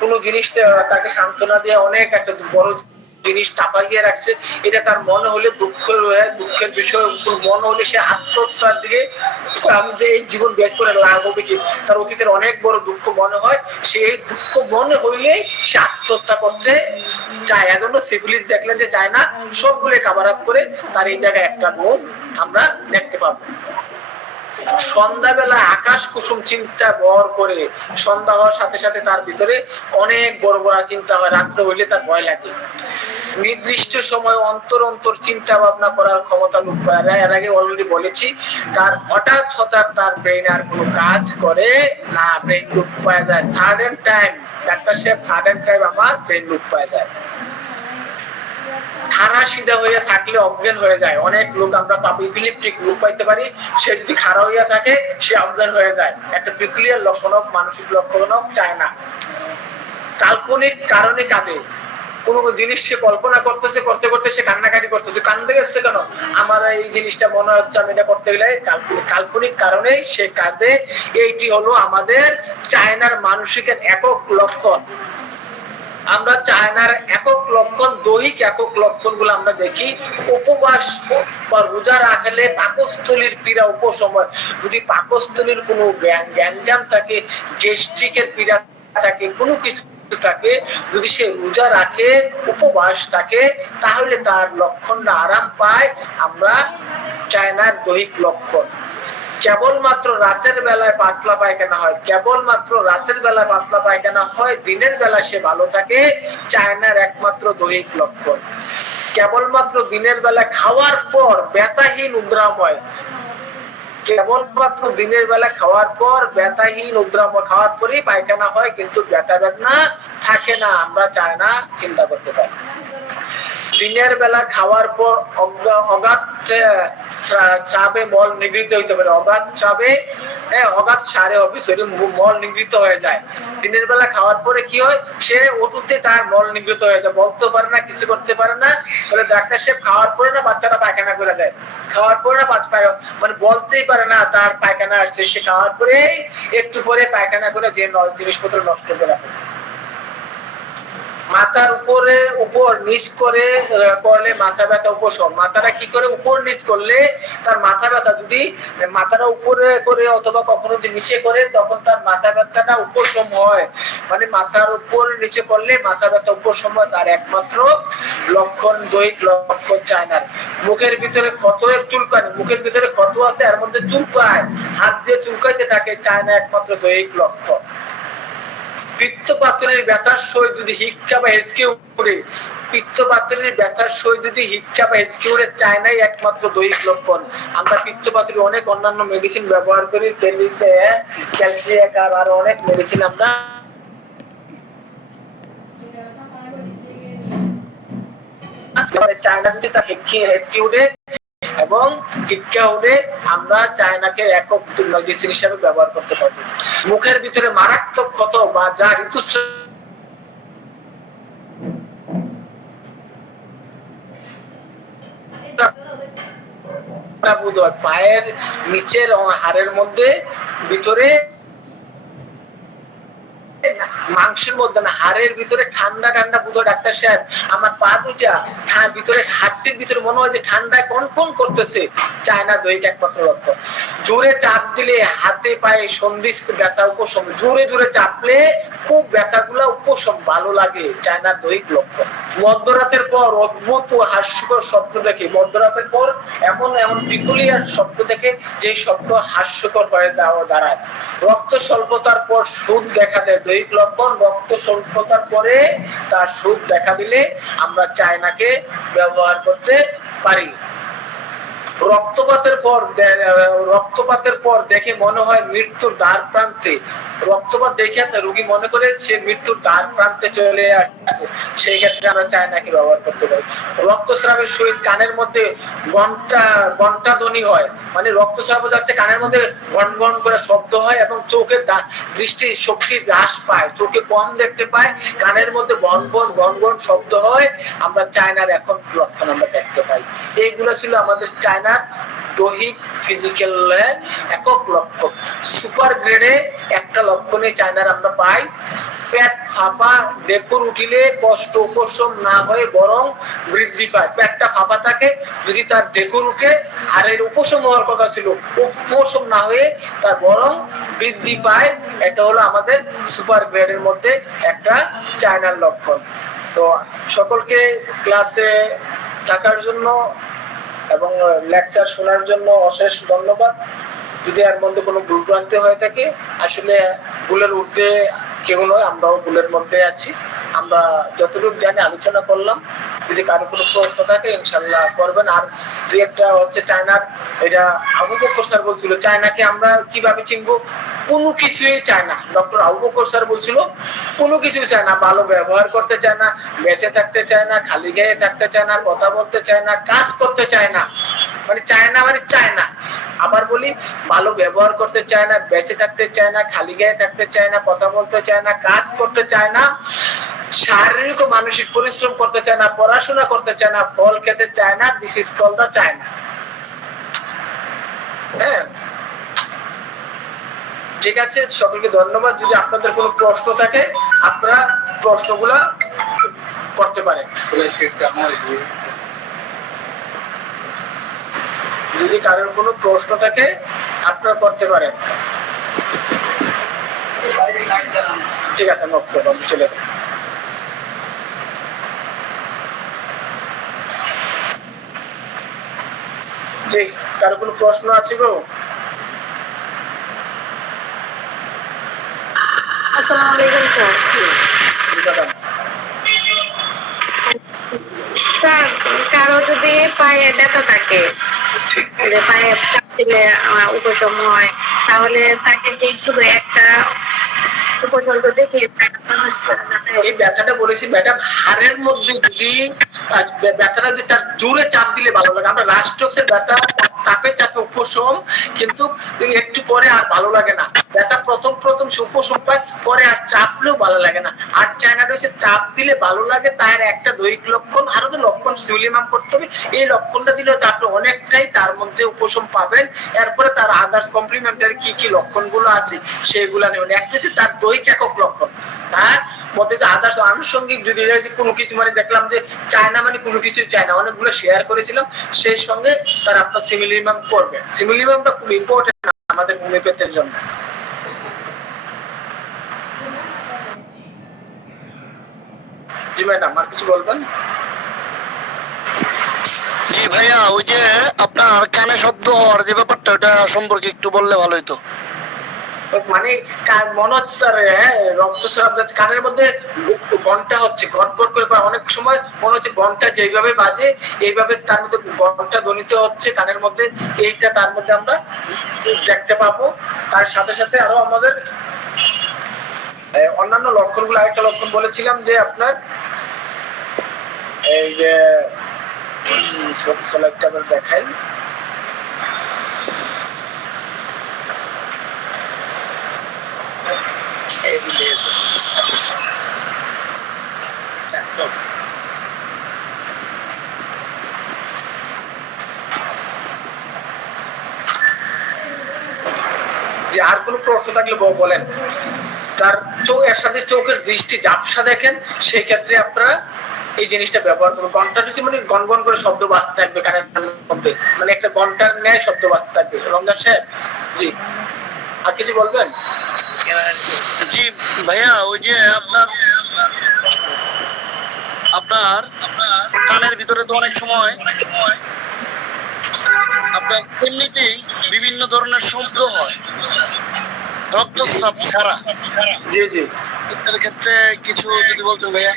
কোনো জিনিস তাকে সান্ত্বনা দিয়ে অনেক একটা বড় জিনিস চাপাইয়ে রাখছে, এটা তার মনে হলে দুঃখের বিষয় মনে হলে সে আত্মহত্যার দিকে, আমি এই জীবন ব্যস্ত করে লাভ হবে কি, তার অতীতের অনেক বড় দুঃখ মনে হয়, সেই দুঃখ মনে হইলেই সে আত্মহত্যা করতে চায়। এজন্য সিভিলিস দেখলেন যে চায় না, সবগুলো কাভার আপ করে তার এই জায়গায় একটা মুখ আমরা দেখতে পাবো। সন্ধ্যাবেলা আকাশ কুসুম চিন্তা ভর করে, সন্ধ্যা হওয়ার সাথে সাথে তার ভিতরে অনেক বড় বড় চিন্তা হয়, রাত্রে হইলে তার ভয় লাগে। নির্দিষ্ট সময় অন্তর অন্তর চিন্তা ভাবনা করার ক্ষমতা লোক পায়। এর আগে অলরেডি বলেছি, তার হঠাৎ তার ব্রেন আর কোনো কাজ করে না, ব্রেন লুপ পাওয়া যায় সাডেন টাইম। ডাক্তার সাহেব সাডেন টাইম আমার ব্রেন লুপ পাওয়া যায়। খাড়া সিধা হইয়া থাকলে অজ্ঞান হয়ে যায়। অনেক লোক আমরা ইপিলেপটিক রূপ পাইতে পারি, সে যদি খাড়া হইয়া থাকে সে অজ্ঞান হয়ে যায়। একটা পিকুলিয়ার লক্ষণ, মানসিক লক্ষণ চায় না। কাল্পনিক কারণে কাঁদে, কোন জিনিস সে কল্পনা করতেছে, করতে করতে সে কান্নাকাটি করতেছে, কান্দে গেছে কেন, আমার এই জিনিসটা মনে হচ্ছে আমি এটা করতে গেলে, কাল্পনিক কারণে সে কাঁদে। এইটি হলো আমাদের চায়নার মানসিকের একক লক্ষণ। আমরা চায়নার একক লক্ষণ, দৈহিক একক লক্ষণ গুলো আমরা দেখি। উপবাস বা রোজা রাখলে পাকস্থলীর পীড়া উপশম, যদি পাকস্থলীর কোনো গ্যাঞ্জাম থাকে, গ্যাস্ট্রিকের পীড়া থাকে, কোনো কিছু থাকে, যদি সে রোজা রাখে, উপবাস থাকে, তাহলে তার লক্ষণটা আরাম পায়। আমরা চায়নার দৈহিক লক্ষণ। কেবলমাত্র রাতের বেলায় পাতলা পায়খানা হয়, কেবলমাত্র রাতের বেলায় পাতলা পায়খানা হয়, দিনের বেলা সে ভালো থাকে, চায়নার একমাত্র দৈহিক লক্ষণ। কেবলমাত্র দিনের বেলা খাওয়ার পর ব্যথাহীন উদ্রাময়, কেবলমাত্র দিনের বেলা খাওয়ার পর ব্যথাহীন উদ্রাময়, খাওয়ার পরেই পায়খানা হয় কিন্তু ব্যথা বেদনা থাকে না। আমরা চায়না চিন্তা করতে পারি। দিনের বেলা খাওয়ার পর অগাধ স্রাবে মল নিগৃহীত হইতে পারে, অগাধ স্রাবে অগাধ সারে হবে, মল নিগৃহীত হয়ে যায়। দিনের বেলা খাওয়ার পরে কি হয়, সে ওটুতে তার মল নিগৃহীত হয়ে যায়, বলতে পারে না, কিছু করতে পারে না। বলে ডাক্তার সাহেব খাওয়ার পরে না বাচ্চাটা পায়খানা করে দেয়, খাওয়ার পরে না মানে বলতেই পারে না তার পায়খানা আসছে, সে খাওয়ার পরে একটু পরে পায়খানা করে যে জিনিসপত্র নষ্ট করে রাখে। মাথার উপর নিচ করে করলে মাথা ব্যথা উপশম। মাথাটা কি করে উপর নিচ করলে তার মাথা ব্যথা, যদি মাথাটা উপরে করে অথবা কখনো যদি নিচে করে, তখন তার মাথা ব্যথাটা উপশম হয়। মানে মাথার উপর নিচে করলে মাথা ব্যথা উপশম হয়, তার একমাত্র লক্ষণ, দৈহিক লক্ষণ চায়নার। মুখের ভিতরে ক্ষত চুলকানি, মুখের ভিতরে ক্ষত আছে এর মধ্যে চুলকায়, হাত দিয়ে চুলকাইতে থাকে, চায়না একমাত্র দৈহিক লক্ষণ। পিত্তপাথরের ব্যথার সহিত যদি হিক্কা বা হেঁচকে উঠে, পিত্তপাথরের ব্যথার সহিত যদি হিক্কা বা হেঁচকে উঠে, চায়নাই একমাত্র দৈহিক লক্ষণ। আমরা পিত্তপাথরের অনেক অন্যান্য মেডিসিন ব্যবহার করি, তেলিতে ক্যালসিয়াম আর অনেক মেডিসিন আমরা চায়না যদি তার হেঁচকে উঠে এবং হিক্কা উঠে, আমরা চায়নাকে একক মেডিসিন হিসেবে ব্যবহার করতে পারবো। মুখের ভিতরে মারাত্মক ক্ষত বা যা ঋতুস্রাব, পায়ের নিচের হাড়ের মধ্যে ভিতরে, মাংসের মধ্যে না, হাড়ের ভিতরে ঠান্ডা ঠান্ডা বুঝো ডাক্তার সাহেব, আমার পা দুটা ভিতরে, হাড়টির ভিতরে মনে হয় যে ঠান্ডায় কনকন করতেছে, চায়না দৈহিক একমাত্র লক্ষণ। জোরে চাপ দিলে হাতে পায়ে সন্ধিস ব্যথা উপশম, জোরে জোরে চাপলে খুব ব্যথাগুলা উপশম, ভালো লাগে, চায়নার দৈহিক লক্ষণ। মধ্যরাতের পর অদ্ভুত ও হাস্যকর স্বপ্ন দেখে, মধ্যরাতের পর এমন এমন পিকুলিয়ার স্বপ্ন দেখে যে স্বপ্ন হাস্যকর হয়ে দাঁড়ায়। রক্ত স্বল্পতার পর সুখ দেখা দেয়, দৈহিক লক্ষণ। রক্ত স্বল্পতার পরে তার সুখ দেখা দিলে আমরা চায়নাকে ব্যবহার করতে পারি। রক্তপাতের পর দেখে মনে হয় মৃত্যুর দ্বার প্রান্তে, রক্তপাত দেখে রোগী মনে করে সে মৃত্যুর দ্বার প্রান্তে চলে আসছে, সেই ক্ষেত্রে আমরা চায়নাকে ব্যবহার করতে পারি। রক্তস্রাবের সহিত কানের মধ্যে ঘন্টা ধ্বনি হয়, মানে রক্তস্রাব যাচ্ছে, কানের মধ্যে ঘন ঘন করে শব্দ হয় এবং চোখের দৃষ্টি শক্তি হ্রাস পায়, চোখে কম দেখতে পায়, কানের মধ্যে ঘন ঘন শব্দ হয়, আমরা চায়নার এখন লক্ষণ আমরা দেখতে পাই। এইগুলো ছিল আমাদের চায়নার দৈহিক ফিজিক্যাল একক লক্ষণ। সুপার গ্রেডে একটা লক্ষণে চায়নার আমরা পাই। পেট ফাঁপা ডেকুর উঠিলে কষ্ট উপশম না হয়ে বরং বৃদ্ধি পায়। পেটটা ফাঁপা থাকে, যদি তার ডেকুর উঠে আর এর উপশম হওয়ার কথা ছিল, উপশম না হয়ে তার বরং বৃদ্ধি পায়। এটা হলো আমাদের সুপার গ্রেডের মধ্যে একটা চায়নার লক্ষণ। তো সকলকে ক্লাসে থাকার জন্য এবং লেকচার শোনার জন্য অশেষ ধন্যবাদ। যদি এর মধ্যে কোনো ভুলভ্রান্তি হয়ে থাকে, আসলে ভুলের ঊর্ধ্বে কেউ নয়, আমরাও ভুলের মধ্যে আছি। আমরা যতটুকু জানি আলোচনা করলাম। যদি কারো কোনো প্রশ্ন থাকে ইনশাল্লাহ করবেন। আর দুই একটা হচ্ছে চায়নার, এটা আবু বকর স্যার বলছিল চায়নাকে আমরা কিভাবে চিনবো, কোনো কিছুই চায় না। ডক্টর আবু বকর স্যার বলছিল কোনো কিছুই চায় না, ভালো ব্যবহার করতে চায় না, বেঁচে থাকতে চায় না, খালি গায়ে থাকতে চায় না, কথা বলতে চায় না, কাজ করতে চায় না। মানে চায় না মানে চায় না। আবার বলি, ভালো ব্যবহার করতে চায় না, বেঁচে থাকতে চায় না, খালি গায়ে থাকতে চায় না, কথা বলতে চায় না, কাজ করতে চায় না, শারীরিক ও মানসিক পরিশ্রম করতে চায় না, পড়াশোনা করতে চায় না, ফল খেতে চায় না। This is called the China. হ্যাঁ, ঠিক আছে, সকলকে ধন্যবাদ। যদি আপনাদের কোনো প্রশ্ন থাকে আপনারা প্রশ্নগুলা করতে পারেন। যদি কারোর কোনো প্রশ্ন থাকে আপনারা করতে পারেন। ঠিক আছে, চলে যান। জি, কারো কোনো প্রশ্ন আছে গো? আসসালামু আলাইকুম স্যার। স্যার, কারো যদি পায়ে ব্যথা থাকে, যে পায়ে চাপ দিলে উপশম হয়, তাহলে তাকে কি শুধু একটা উপসর্গ দেখে এই ব্যথাটা বলেছি ম্যাডাম, হাড়ের মধ্যে যদি ব্যথাটা যদি তার জোরে চাপ দিলে ভালো লাগে। আমরা রাষ্ট্রক্সের ব্যথা চাপে চাপে উপশম, কিন্তু একটু পরে আর ভালো লাগে না। ব্যথা প্রথম সে উপশম পায়, পরে আর চাপলেও ভালো লাগে না। আর চায়না রয়েছে চাপ দিলে ভালো লাগে, তার একটা দৈহিক লক্ষণ, আরো তো লক্ষণ সিউলিমাম করতে হবে। এই লক্ষণটা দিলে আপনি অনেকটাই তার মধ্যে উপশম পাবেন। এরপরে তার আদার্স কমপ্লিমেন্টারি কি কি লক্ষণগুলো আছে সেগুলো নেবেন। একটা হচ্ছে তার দৈহিক একক লক্ষণ, তার মধ্যে আদার্স আনুষঙ্গিক যদি কোনো কিছু, মানে দেখলাম যে চায়না মানে কোনো কিছু চায় না, অনেকগুলো শেয়ার করেছিলাম, সেই সঙ্গে তার আপনার সিমিলিমাম করবে। সিমিলিমামটা খুব ইম্পর্টেন্ট আমাদের হোমিওপ্যাথির জন্য। জি ম্যাডাম, আর কিছু বলবেন? জি ভাইয়া, ওই যে আপনার কানে শব্দ হওয়ার যে ব্যাপারটা, ওটা সম্পর্কে একটু বললে ভালো হতো। মানে মনে হচ্ছে তার রক্তস্রাব যাচ্ছে, কানের মধ্যে ঘন্টা হচ্ছে, ঘট ঘট করে। অনেক সময় মনে হচ্ছে ঘন্টা যেইভাবে বাজে এইভাবে তার মধ্যে ঘন্টা ধ্বনিত হচ্ছে কানের মধ্যে। এইটা তার মধ্যে আমরা দেখতে পাবো। তার সাথে সাথে আরো আমাদের অন্যান্য লক্ষণগুলো, আরেকটা লক্ষণ বলেছিলাম যে আপনার এই যে একটা দেখাই, যে আর কোনো প্রশ্ন থাকলে বলেন। তার এর সাথে চোখের দৃষ্টি ঝাপসা দেখেন, সেই ক্ষেত্রে আপনারা এই জিনিসটা ব্যবহার করবেন। ঘন্টা মানে গনগন করে শব্দ বাজতে থাকবে কানের মধ্যে, মানে একটা ঘন্টার ন্যায় শব্দ বাজতে থাকবে। রমজান সাহেব, জি আর কিছু বলবেন? জি ভাইয়া, ওই যে আপনার কানের ভিতরে তো অনেক সময় আপনার এমনিতেই বিভিন্ন ধরনের শব্দ হয় রক্তস্রাব ছাড়া। জি জি, এর ক্ষেত্রে কিছু যদি বলতেন ভাইয়া।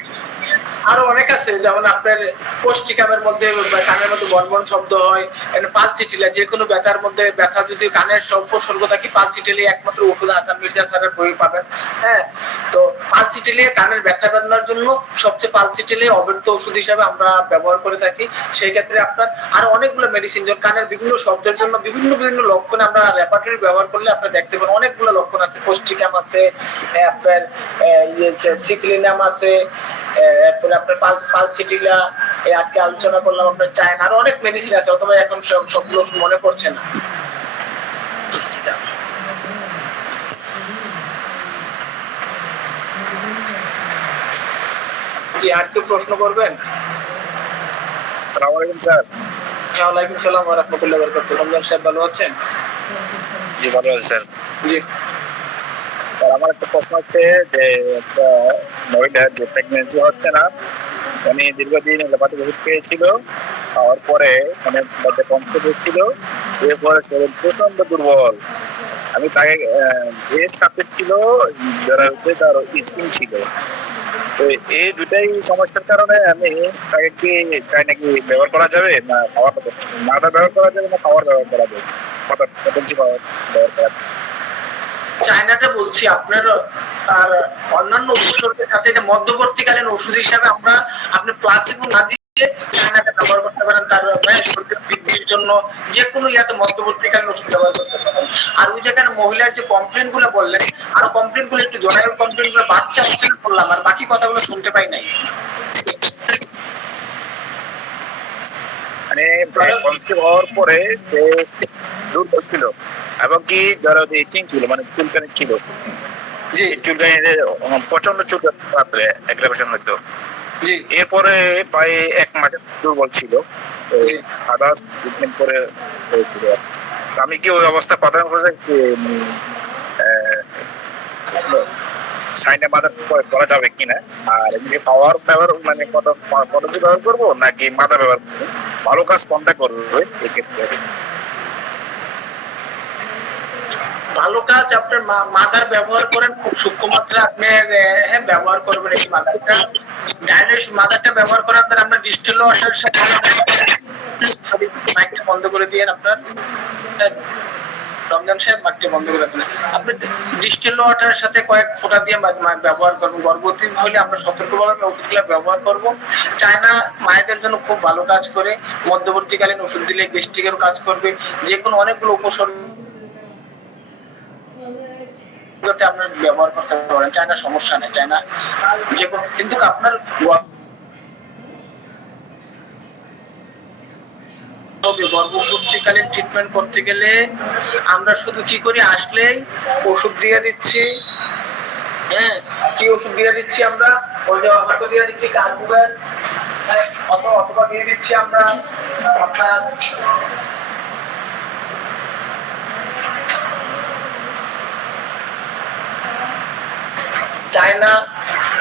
আরো অনেক আছে, যেমন আপনার কোষ্ঠিকামের মধ্যে কানের মধ্যে বনবন শব্দ হয়, পালসিটিলা, যে কোনো ব্যথার মধ্যে ব্যথা যদি কানের উপসর্গ থাকে, পালসিটিলি একমাত্র ওষুধ হাসান মির্জা স্যারের বই পাবেন। হ্যাঁ, তো পালসিটিলি কানের ব্যথা বেদনার জন্য সবচেয়ে পালসিটিলি অব্যর্থ ওষুধ হিসাবে আমরা ব্যবহার করে থাকি। সেই ক্ষেত্রে আপনার আরো অনেকগুলো মেডিসিন, যেমন কানের বিভিন্ন শব্দের জন্য বিভিন্ন বিভিন্ন লক্ষণ আমরা রেপার্টরি ব্যবহার করলে আপনারা দেখতে পাবেন। অনেকগুলো লক্ষণ আছে, কোষ্ঠিকাম আছে, আপনার সিক্লিনাম আছে, এরপরে আপনার পালসিটিলা, আজকে আলোচনা করলাম আপনার চায়না, আরো অনেক মেডিসিন আছে, অথবা এখন সবগুলো মনে পড়ছে না। কি আর কেউ প্রশ্ন করবেন? আসসালামু আলাইকুম স্যার। হ্যাঁ, ওয়ালাইকুম সালাম ওয়া রাহমাতুল্লাহি ওয়া বারাকাতুহু। রমজান সাহেব ভালো আছেন? জি ভালো আছি স্যার। জি। স্যার আমার একটা প্রশ্ন হচ্ছে যে একটা মহিলার যে প্রেগনেন্সি হচ্ছে না, উনি দীর্ঘদিন এলোপ্যাথিক ওষুধ খেয়েছিল, খাওয়ার পরে মানে মধ্যে কনস্টিপেশন ছিল, এরপরে শরীর প্রচন্ড দুর্বল। আমি তাকে ভেজ সাবজেক্ট ছিল, যারা হচ্ছে তার স্কিন ছিল। তো এই দুটাই সমস্যার কারণে আমি তাকে কি চাই নাকি ব্যবহার করা যাবে না খাওয়ার মাদা ব্যবহার করা যাবে না খাওয়ার ব্যবহার করা যাবে, পটেন্সি ব্যবহার করা যাবে? চায়নাটা বলছি আপনার আর অন্যান্য ওষুধের সাথে এটা মধ্যবর্তীকালীন ওষুধ হিসাবে আপনি প্লাসিবো না দিয়ে চায়নাটা ব্যবহার করতে পারেন। তার শরীরের বৃদ্ধির জন্য যে কোনো ইয়াতে মধ্যবর্তীকালীন ওষুধ ব্যবহার করতে পারেন। আর ওই যেখানে মহিলার যে কমপ্লেন গুলো বললেন, আর কমপ্লেন গুলো একটু জোরালো কমপ্লেন গুলো বাচ্চা হচ্ছে না বললাম, আর বাকি কথাগুলো শুনতে পাই নাই। মানে কনসিভ হওয়ার পরে সে দুর্বল ছিল এবং কি ধরো ইচিং ছিল, মানে চুলকানি ছিল। জি চুলকানি প্রচন্ড চুলকানি অ্যাগ্রাভেশন হতো। জি এরপরে প্রায় 1 মাস দুর্বল ছিল, জি। আদার্স ট্রিটমেন্ট করে হয়েছিল। আমি কি ওই অবস্থা প্রধান করে সাইনে মাদা করা যাবে কিনা, আর এমনি পাওয়ার ব্যবহার মানে পদ্ধতি ব্যবহার করবো নাকি মাদা ব্যবহার করবো, ভালো কাজ কোনটা করবে এক্ষেত্রে? ভালো কাজ আপনার মাদার ব্যবহার করেন, খুব সূক্ষ্ম মাত্রা আপনি হ্যাঁ ব্যবহার করবেন। এই মাদারটা ডাইরেক্ট মাদারটা ব্যবহার করার পর আপনার ডিস্টিল ওয়াটারের সাথে মাইকটা বন্ধ করে দিয়ে আপনার রমজান সাহেব মাইকটা বন্ধ করে দেন। আপনি ডিস্টিল ওয়াটারের সাথে কয়েক ফোঁটা দিয়ে ব্যবহার করবেন। গর্ভবতী হলে আমরা সতর্কভাবে ওষুধগুলো ব্যবহার করব। চায়না মায়েদের জন্য খুব ভালো কাজ করে, মধ্যবর্তীকালীন ওষুধ দিলে গ্যাস্ট্রিকেরও কাজ করবে, যে কোনো অনেকগুলো উপসর্গ আপনার ব্যবহার করতে পারেন। চায়না সমস্যা নেই, চায়না যে কোনো, কিন্তু আপনার গর্ভবতীকালীন ট্রিটমেন্ট করতে গেলে আমরা শুধু কি করি, আসলেই ওষুধ দিয়ে দিচ্ছি। হ্যাঁ, কি ওষুধ দিয়ে দিচ্ছি আমরা? ওই যে হয়তো দিয়ে দিচ্ছি কার্বোভ্যাক্স, অথবা দিয়ে দিচ্ছি আমরা আপনার চায়না,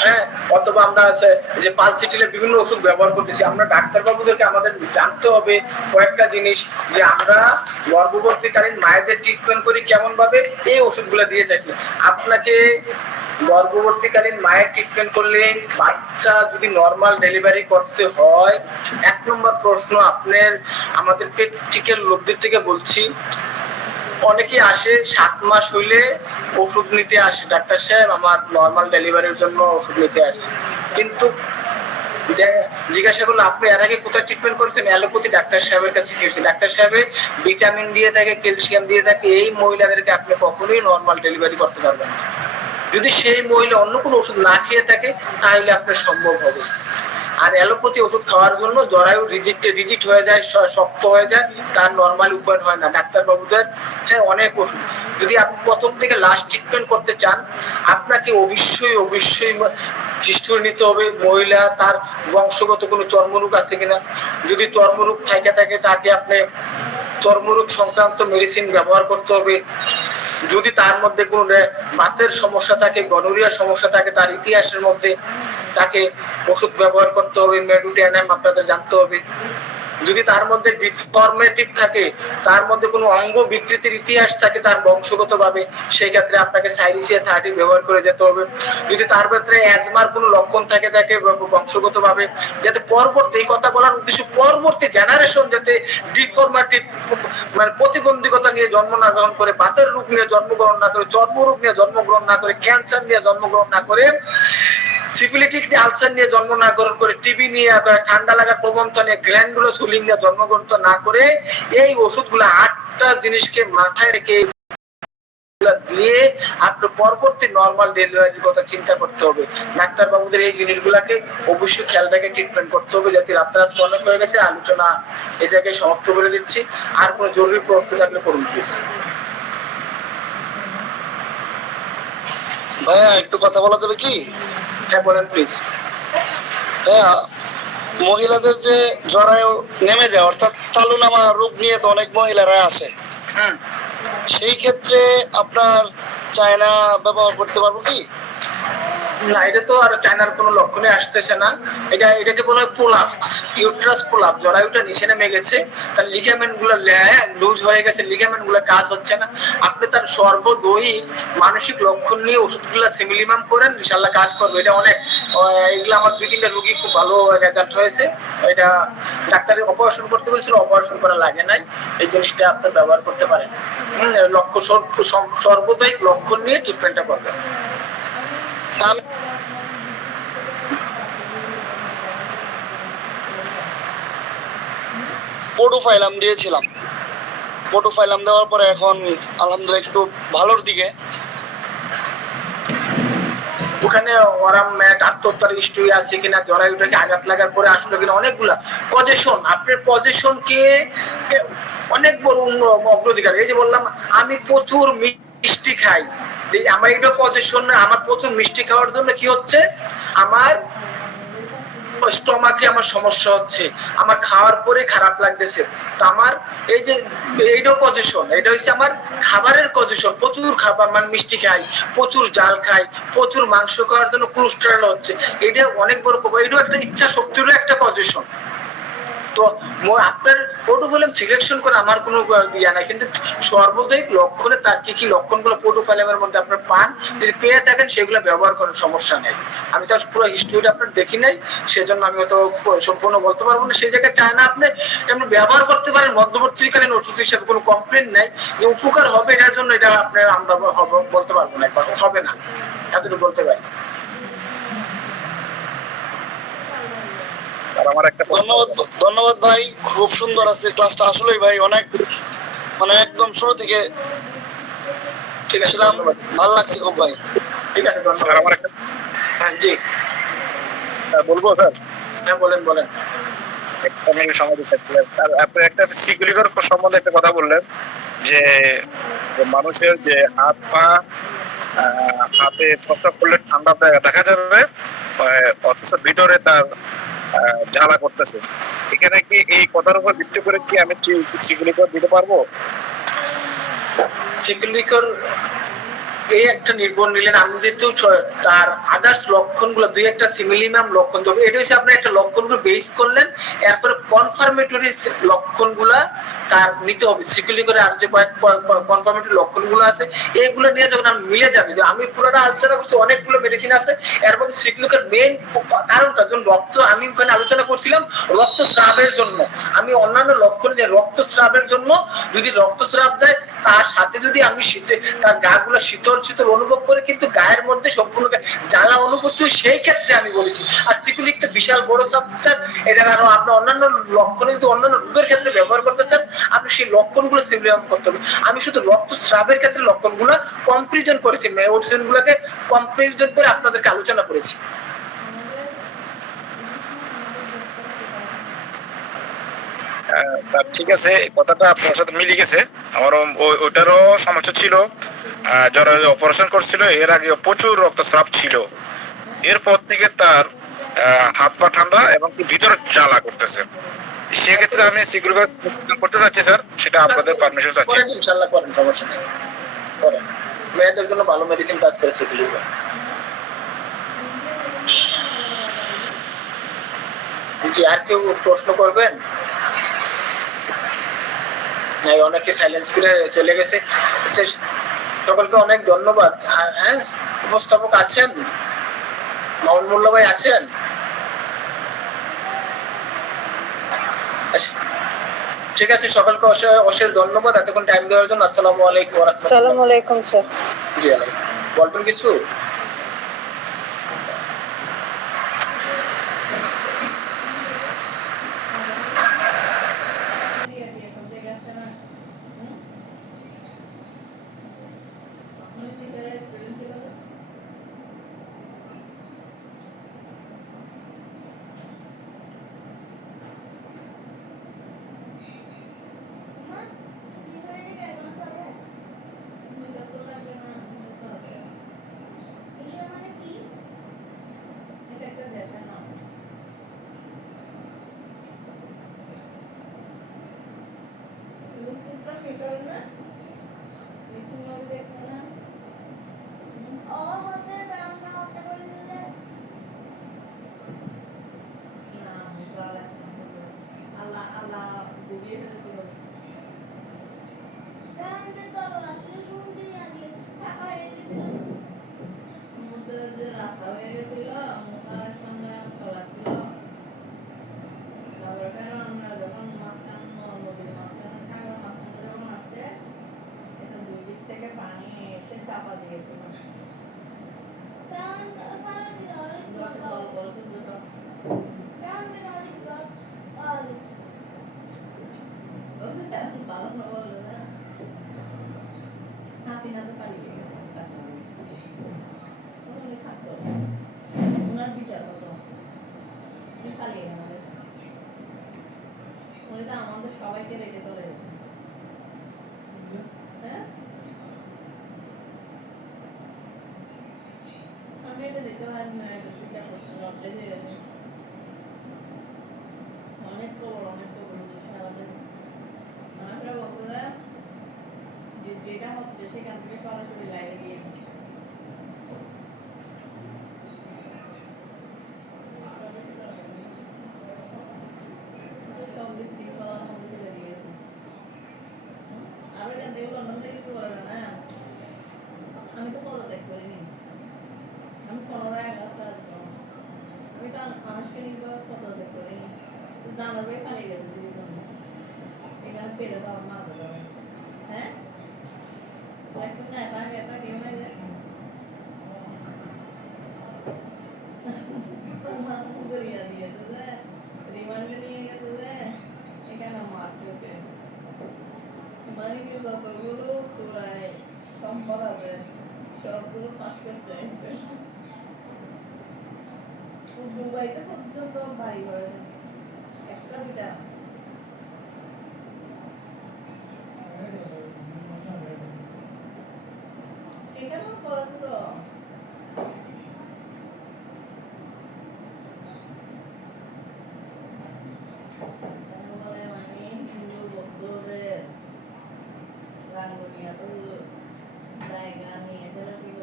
হ্যাঁ, অথবা আমরা যে পালসিটিলের বিভিন্ন ওষুধ ব্যবহার করতেছি। আমরা ডাক্তারবাবুদেরকে আমাদের জানতে হবে কয়েকটা জিনিস, যে আমরা গর্ভবতীকালীন মায়েদের ট্রিটমেন্ট করি কেমন ভাবে, এই ওষুধগুলো দিয়ে থাকি। আপনাকে গর্ভবতীকালীন মায়ের ট্রিটমেন্ট করলে বাচ্চা যদি নর্মাল ডেলিভারি করতে হয়, 1 নম্বর প্রশ্ন আপনার আমাদের প্র্যাকটিক্যাল লোকদের থেকে বলছি, অনেকে আসে 7 মাস হইলে ওষুধ নিতে আসে, ডাক্তার সাহেব আমার নর্মাল ডেলিভারির জন্য ওষুধ নিতে আসছে। কিন্তু জিজ্ঞাসা করলো আপনি এর আগে কোথায় ট্রিটমেন্ট করেছেন? অ্যালোপ্যাথি ডাক্তার সাহেবের কাছে গিয়েছে। ডাক্তার সাহেবের ভিটামিন দিয়ে থাকে, ক্যালসিয়াম দিয়ে থাকে, এই মহিলাদেরকে আপনি কখনোই নর্মাল ডেলিভারি করতে পারবেন না। যদি সেই মহিলা অন্য কোনো ওষুধ না খেয়ে থাকে তাহলে আপনার সম্ভব হবে। আর অ্যালোপ্যাথি ওষুধ খাওয়ার জন্য জরায়ু রিজিট হয়ে যায়, শক্ত হয়ে যায়, তার নর্মাল উপায় হয় না। ডাক্তারবাবুদের হ্যাঁ অনেক ওষুধ, যদি আপনি প্রথম থেকে লাস্ট ট্রিটমেন্ট করতে চান, আপনাকে অবশ্যই চেষ্টা নিতে হবে মহিলা তার বংশগত কোনো চর্মরোগ আছে কিনা। যদি চর্মরোগ থাকে তাকে আপনি চর্মরোগ সংক্রান্ত মেডিসিন ব্যবহার করতে হবে। যদি তার মধ্যে কোনো বাতের সমস্যা থাকে, গনোরিয়ার সমস্যা থাকে, তার ইতিহাসের মধ্যে তাকে ওষুধ ব্যবহার করতে হবে, মেডুটেনাম আপনাদের জানতে হবে। যদি তার মধ্যে ডিফর্মেটিভ থাকে, তার মধ্যে কোনো অঙ্গ বিকৃতির ইতিহাস থাকে তার বংশগতভাবে, সেই ক্ষেত্রে আপনাকে সাইরিসিয়া 30 ব্যবহার করে যেতে হবে। যদি তার ক্ষেত্রে অ্যাজমার কোনো লক্ষণ থাকে বংশগতভাবে, যাতে পরবর্তী, এই কথা বলার উদ্দেশ্য পরবর্তী জেনারেশন যাতে ডিফর্মেটিভ মানে প্রতিবন্ধকতা নিয়ে জন্ম না গ্রহণ করে, বাতের রোগ নিয়ে জন্মগ্রহণ না করে, চর্মরোগ নিয়ে জন্মগ্রহণ না করে, ক্যান্সার নিয়ে জন্মগ্রহণ না করে, সিফিলিটিক আলসার নিয়ে জন্ম না গ্রহণ করে, টিবি নিয়ে, ঠান্ডা লাগার প্রবণতা নিয়ে, গ্ল্যান্ডুলার সুলিং নিয়ে জন্মগ্রহণ না করে, এই ওষুধগুলো 8টা জিনিসকে মাথায় রেখে দিয়ে আপনার পরবর্তী নর্মাল ডেলিভারির কথা চিন্তা করতে হবে। ডাক্তারবাবুদের এই জিনিসগুলাকে অবশ্যই খেয়াল রেখে ট্রিটমেন্ট করতে হবে। যাতে রাত্রে আজকে অনেক হয়ে গেছে, আলোচনা এই জায়গায় সমাপ্ত করে দিচ্ছি। আর কোনো জরুরি প্রশ্ন থাকলে করুন প্লিজ। ভাইয়া একটু কথা বলা যাবে কি? হ্যাঁ বলেন প্লিজ। হ্যাঁ, মহিলাদের যে জরায়ু নেমে যায় অর্থাৎ তালুনামা রোগ নিয়ে তো অনেক মহিলারা আসে, হুম। সেই ক্ষেত্রে আপনার চায়না ব্যবহার করতে পারবো কি? না, এটা তো আর চায়নার কোনো লক্ষণে আসতেছে না। এটাকে বলা হয় প্রোলাপস, ইউট্রাস প্রোলাপস। জরায়ুটা নিচে নেমে গেছে, তার লিগামেন্ট গুলো লুজ হয়ে গেছে, লিগামেন্ট গুলো কাজ হচ্ছে না। আপনি তার সর্বদৈহিক মানসিক লক্ষণ নিয়ে ওষুধগুলো সিমিলিমাম করেন, ইনশাল্লাহ কাজ করবে। এটা অনেক এগুলো আমার 2-3টা রোগী খুব ভালো রেজাল্ট হয়েছে। এটা ডাক্তারের অপারেশন করতে বলছিল, অপারেশন করা লাগে নাই। এই জিনিসটা আপনি ব্যবহার করতে পারেন। সর্বদৈহিক লক্ষণ নিয়ে ট্রিটমেন্টটা করবেন। আমি পোটোফাইলাম দিয়েছিলাম, পোটোফাইলাম দেওয়ার পরে এখন আলহামদুলিল্লাহ একটু ভালোর দিকে। ওখানে ওরাম ম্যাট আত্মহত্যার হিস্ট্রি আছে কিনা, জরায়ুটাকে আঘাত লাগার পরে আসলে কিনা, অনেকগুলা পজিশন, আপনার পজিশনকে অনেক বড় অগ্রাধিকার। এই যে বললাম আমি প্রচুর মিষ্টি খাই, আমার এটা পজিশন না। আমার প্রচুর মিষ্টি খাওয়ার জন্য কি হচ্ছে, আমার স্টমাকে আমার সমস্যা হচ্ছে, আমার খাওয়ার পরে খারাপ লাগতেছে। তো আমার এই যে এইটাও পজিশন, এটা হচ্ছে আমার খাবারের পজিশন। প্রচুর খাবার মানে মিষ্টি খাই, প্রচুর জাল খাই, প্রচুর মাংস খাওয়ার জন্য কোলেস্টেরল হচ্ছে। এটা অনেক বড়, এটাও একটা ইচ্ছা শক্তিরও একটা পজিশন। তো আপনার পোর্টোফোলিয়াম সিলেকশন করে আমার কোনো ইয়া নাই, কিন্তু সর্বদৈহিক লক্ষণে তার কি কি লক্ষণগুলো পোর্টোফোলিয়ামের মধ্যে আপনার পান, যদি পেয়ে থাকেন সেগুলো ব্যবহার করার সমস্যা নেই। আমি তো পুরো হিস্ট্রিটা আপনার দেখি নাই, সেজন্য আমি তো সম্পূর্ণ বলতে পারবো না। সেই জায়গায় চায় না আপনি এমনি ব্যবহার করতে পারেন মধ্যবর্তীকালীন ওষুধ হিসেবে, কোনো কমপ্লেন নাই যে উপকার হবে এটার জন্য। এটা আপনার আমরা বলতে পারবো না, একবার হবে না, এতটুকু বলতে পারি। আর আমার একটা ধন্যবাদ, ধন্যবাদ ভাই, খুব সুন্দর আছে ক্লাসটা। আসলেই ভাই অনেক মানে একদম শুরু থেকে ঠিক আছে, ছিলাম, ধন্যবাদ। ভালো লাগছে খুব ভাই। ঠিক আছে, স্যার, ধন্যবাদ। আমার একটা হ্যাঁ জি, বলবো স্যার, হ্যাঁ বলেন বলেন। একটা মিনিট সময় দিচ্ছেন। আর আপনি একটা সিকুলিকর সম্বন্ধে একটা কথা বললেন যে মানুষের যে হাত পা হাতে স্পর্শ করলে ঠান্ডা দেখা যাবে, অথচ ভিতরে তার জ্বালা করতেছে। এখানে কি এই কথার উপর ভিত্তি করে কি আমি কি সিকুলিকর দিতে পারবো? সিকুলিকর এই একটা নির্ভর নিলেন, আমি যেহেতু তার আদার্স লক্ষণগুলো দুই একটা সিমিলিমাম লক্ষণ দেবো, এটা হচ্ছে আপনার একটা লক্ষণগুলো বেস করলেন, এরপরে কনফার্মেটরি লক্ষণগুলা তার নিতে হবে। সিকুলিকরে আর যে কয়েক কনফার্মেটরি লক্ষণগুলো আছে এইগুলো নিয়ে যখন আমি মিলে যাবে, আমি পুরোটা আলোচনা করছি, অনেকগুলো মেডিসিন আছে এর মধ্যে। সিকুলিকের মেইন কারণটা যখন রক্ত, আমি ওখানে আলোচনা করছিলাম রক্তস্রাবের জন্য, আমি অন্যান্য লক্ষণ যে রক্তস্রাবের জন্য, যদি রক্তস্রাব যায় তার সাথে যদি আমি শীতে তার গা গুলো শীতল শীতল অনুভব করে, কিন্তু গায়ের মধ্যে সম্পূর্ণ জ্বালা অনুভূতি, সেই ক্ষেত্রে আমি বলেছি। আর সিকুলিকটা বিশাল বড় সাবজেক্ট, এটা আরো আপনার অন্যান্য লক্ষণে যদি অন্যান্য রোগের ক্ষেত্রে ব্যবহার করতে চান, আপনি সেই লক্ষণগুলো সিমিলাম করতে হবে। আমি শুধু রক্তস্রাবের ক্ষেত্রে লক্ষণগুলো কম্পারিজন করেছি, মেডিসিন গুলোকে কম্পারিজন করে আপনাদেরকে আলোচনা করেছি। তার ঠিক আছে, কথাটা আপনার সাথে মিলে গেছে। আমারও ওইটারও সমস্যা ছিল, যারা অপারেশন করছিল এর আগে প্রচুর রক্তস্রাব ছিল, এরপর থেকে তার হাত পা ঠান্ডা এবং ভিতরে জ্বালা করতেছে। সেক্ষেত্রে আমি সিকিউরিটি করতে চাচ্ছি স্যার, সেটা আপনাদের পারমিশন চাচ্ছি। করেন, ইনশাআল্লাহ করেন, সমস্যা নেই, করেন। মেয়েদের জন্য ভালো মেডিসিন কাজ করে সিকুলিক। জি, আর কেউ প্রশ্ন করবেন? অনেকে সাইলেন্স করে চলে গেছে। আচ্ছা, সকলকে অনেক ধন্যবাদ। হ্যাঁ, উপস্থাপক আছেন, মামুন মোল্লা ভাই আছেন? আচ্ছা, ঠিক আছে, সকলকে অশেষ ধন্যবাদ এতক্ষণ টাইম দেওয়ার জন্য। আসসালামু আলাইকুম ওয়া রাহমাতুল্লাহ। আসসালামু আলাইকুম স্যার। জি, বলবেন কিছু? আমাকে রেখে চলে গেছে হ্যাঁ আমি এটা দেখতে পারি না এটা চেষ্টা করছি অর্ধেক হয়ে গেছে অনেক খবর সারাদিন আমরা বক্তরা যেটা হচ্ছে সেখান থেকে সরাসরি লাইভে গিয়ে সব শৃঙ্খলার মধ্যে ফেলে দিয়েছে আরো এখান থেকে লন্ডন থেকে কি বলে না আমি তো পদত্যাগ করিনি আমি 15 আগস্ট আসবো আমি তো মানুষকে নিয়ে পদত্যাগ করিনি জানার ভাই পালিয়ে গেছে এখানে পেলে তো আমার মারতে পারে হ্যাঁ একটু নেতা কেতা কেউ নাই যে করিয়া দিয়েছে যে রিমান্ডে নিয়ে গেছে যে এখানে মারছে ওকে মানে কি যতগুলো সুরায় সম্পদ আছে সবগুলো ফাঁস করছে দুবাইতে পর্যন্ত বাড়ি করে একটা দুটা এখানেও করেছে তো মানে হিন্দু বৌদ্ধদের রাঙ্গুনিয়া তো জায়গা নিয়ে ফেলেছিল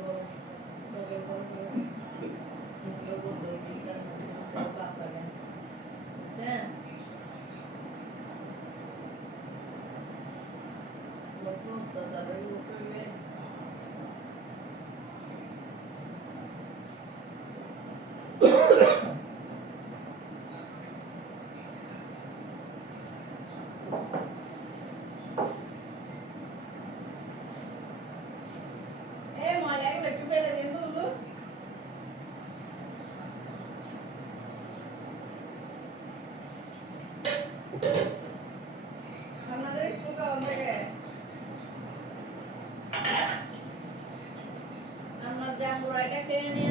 হিন্দু বৌদ্ধ বুঝছেন লোক অত্যাচারের লোক হইবে একটু ফেলে দিন তো আপনাদের স্কুল কখন থেকে আমার জাম্বুরাইটা কিনে নিয়ে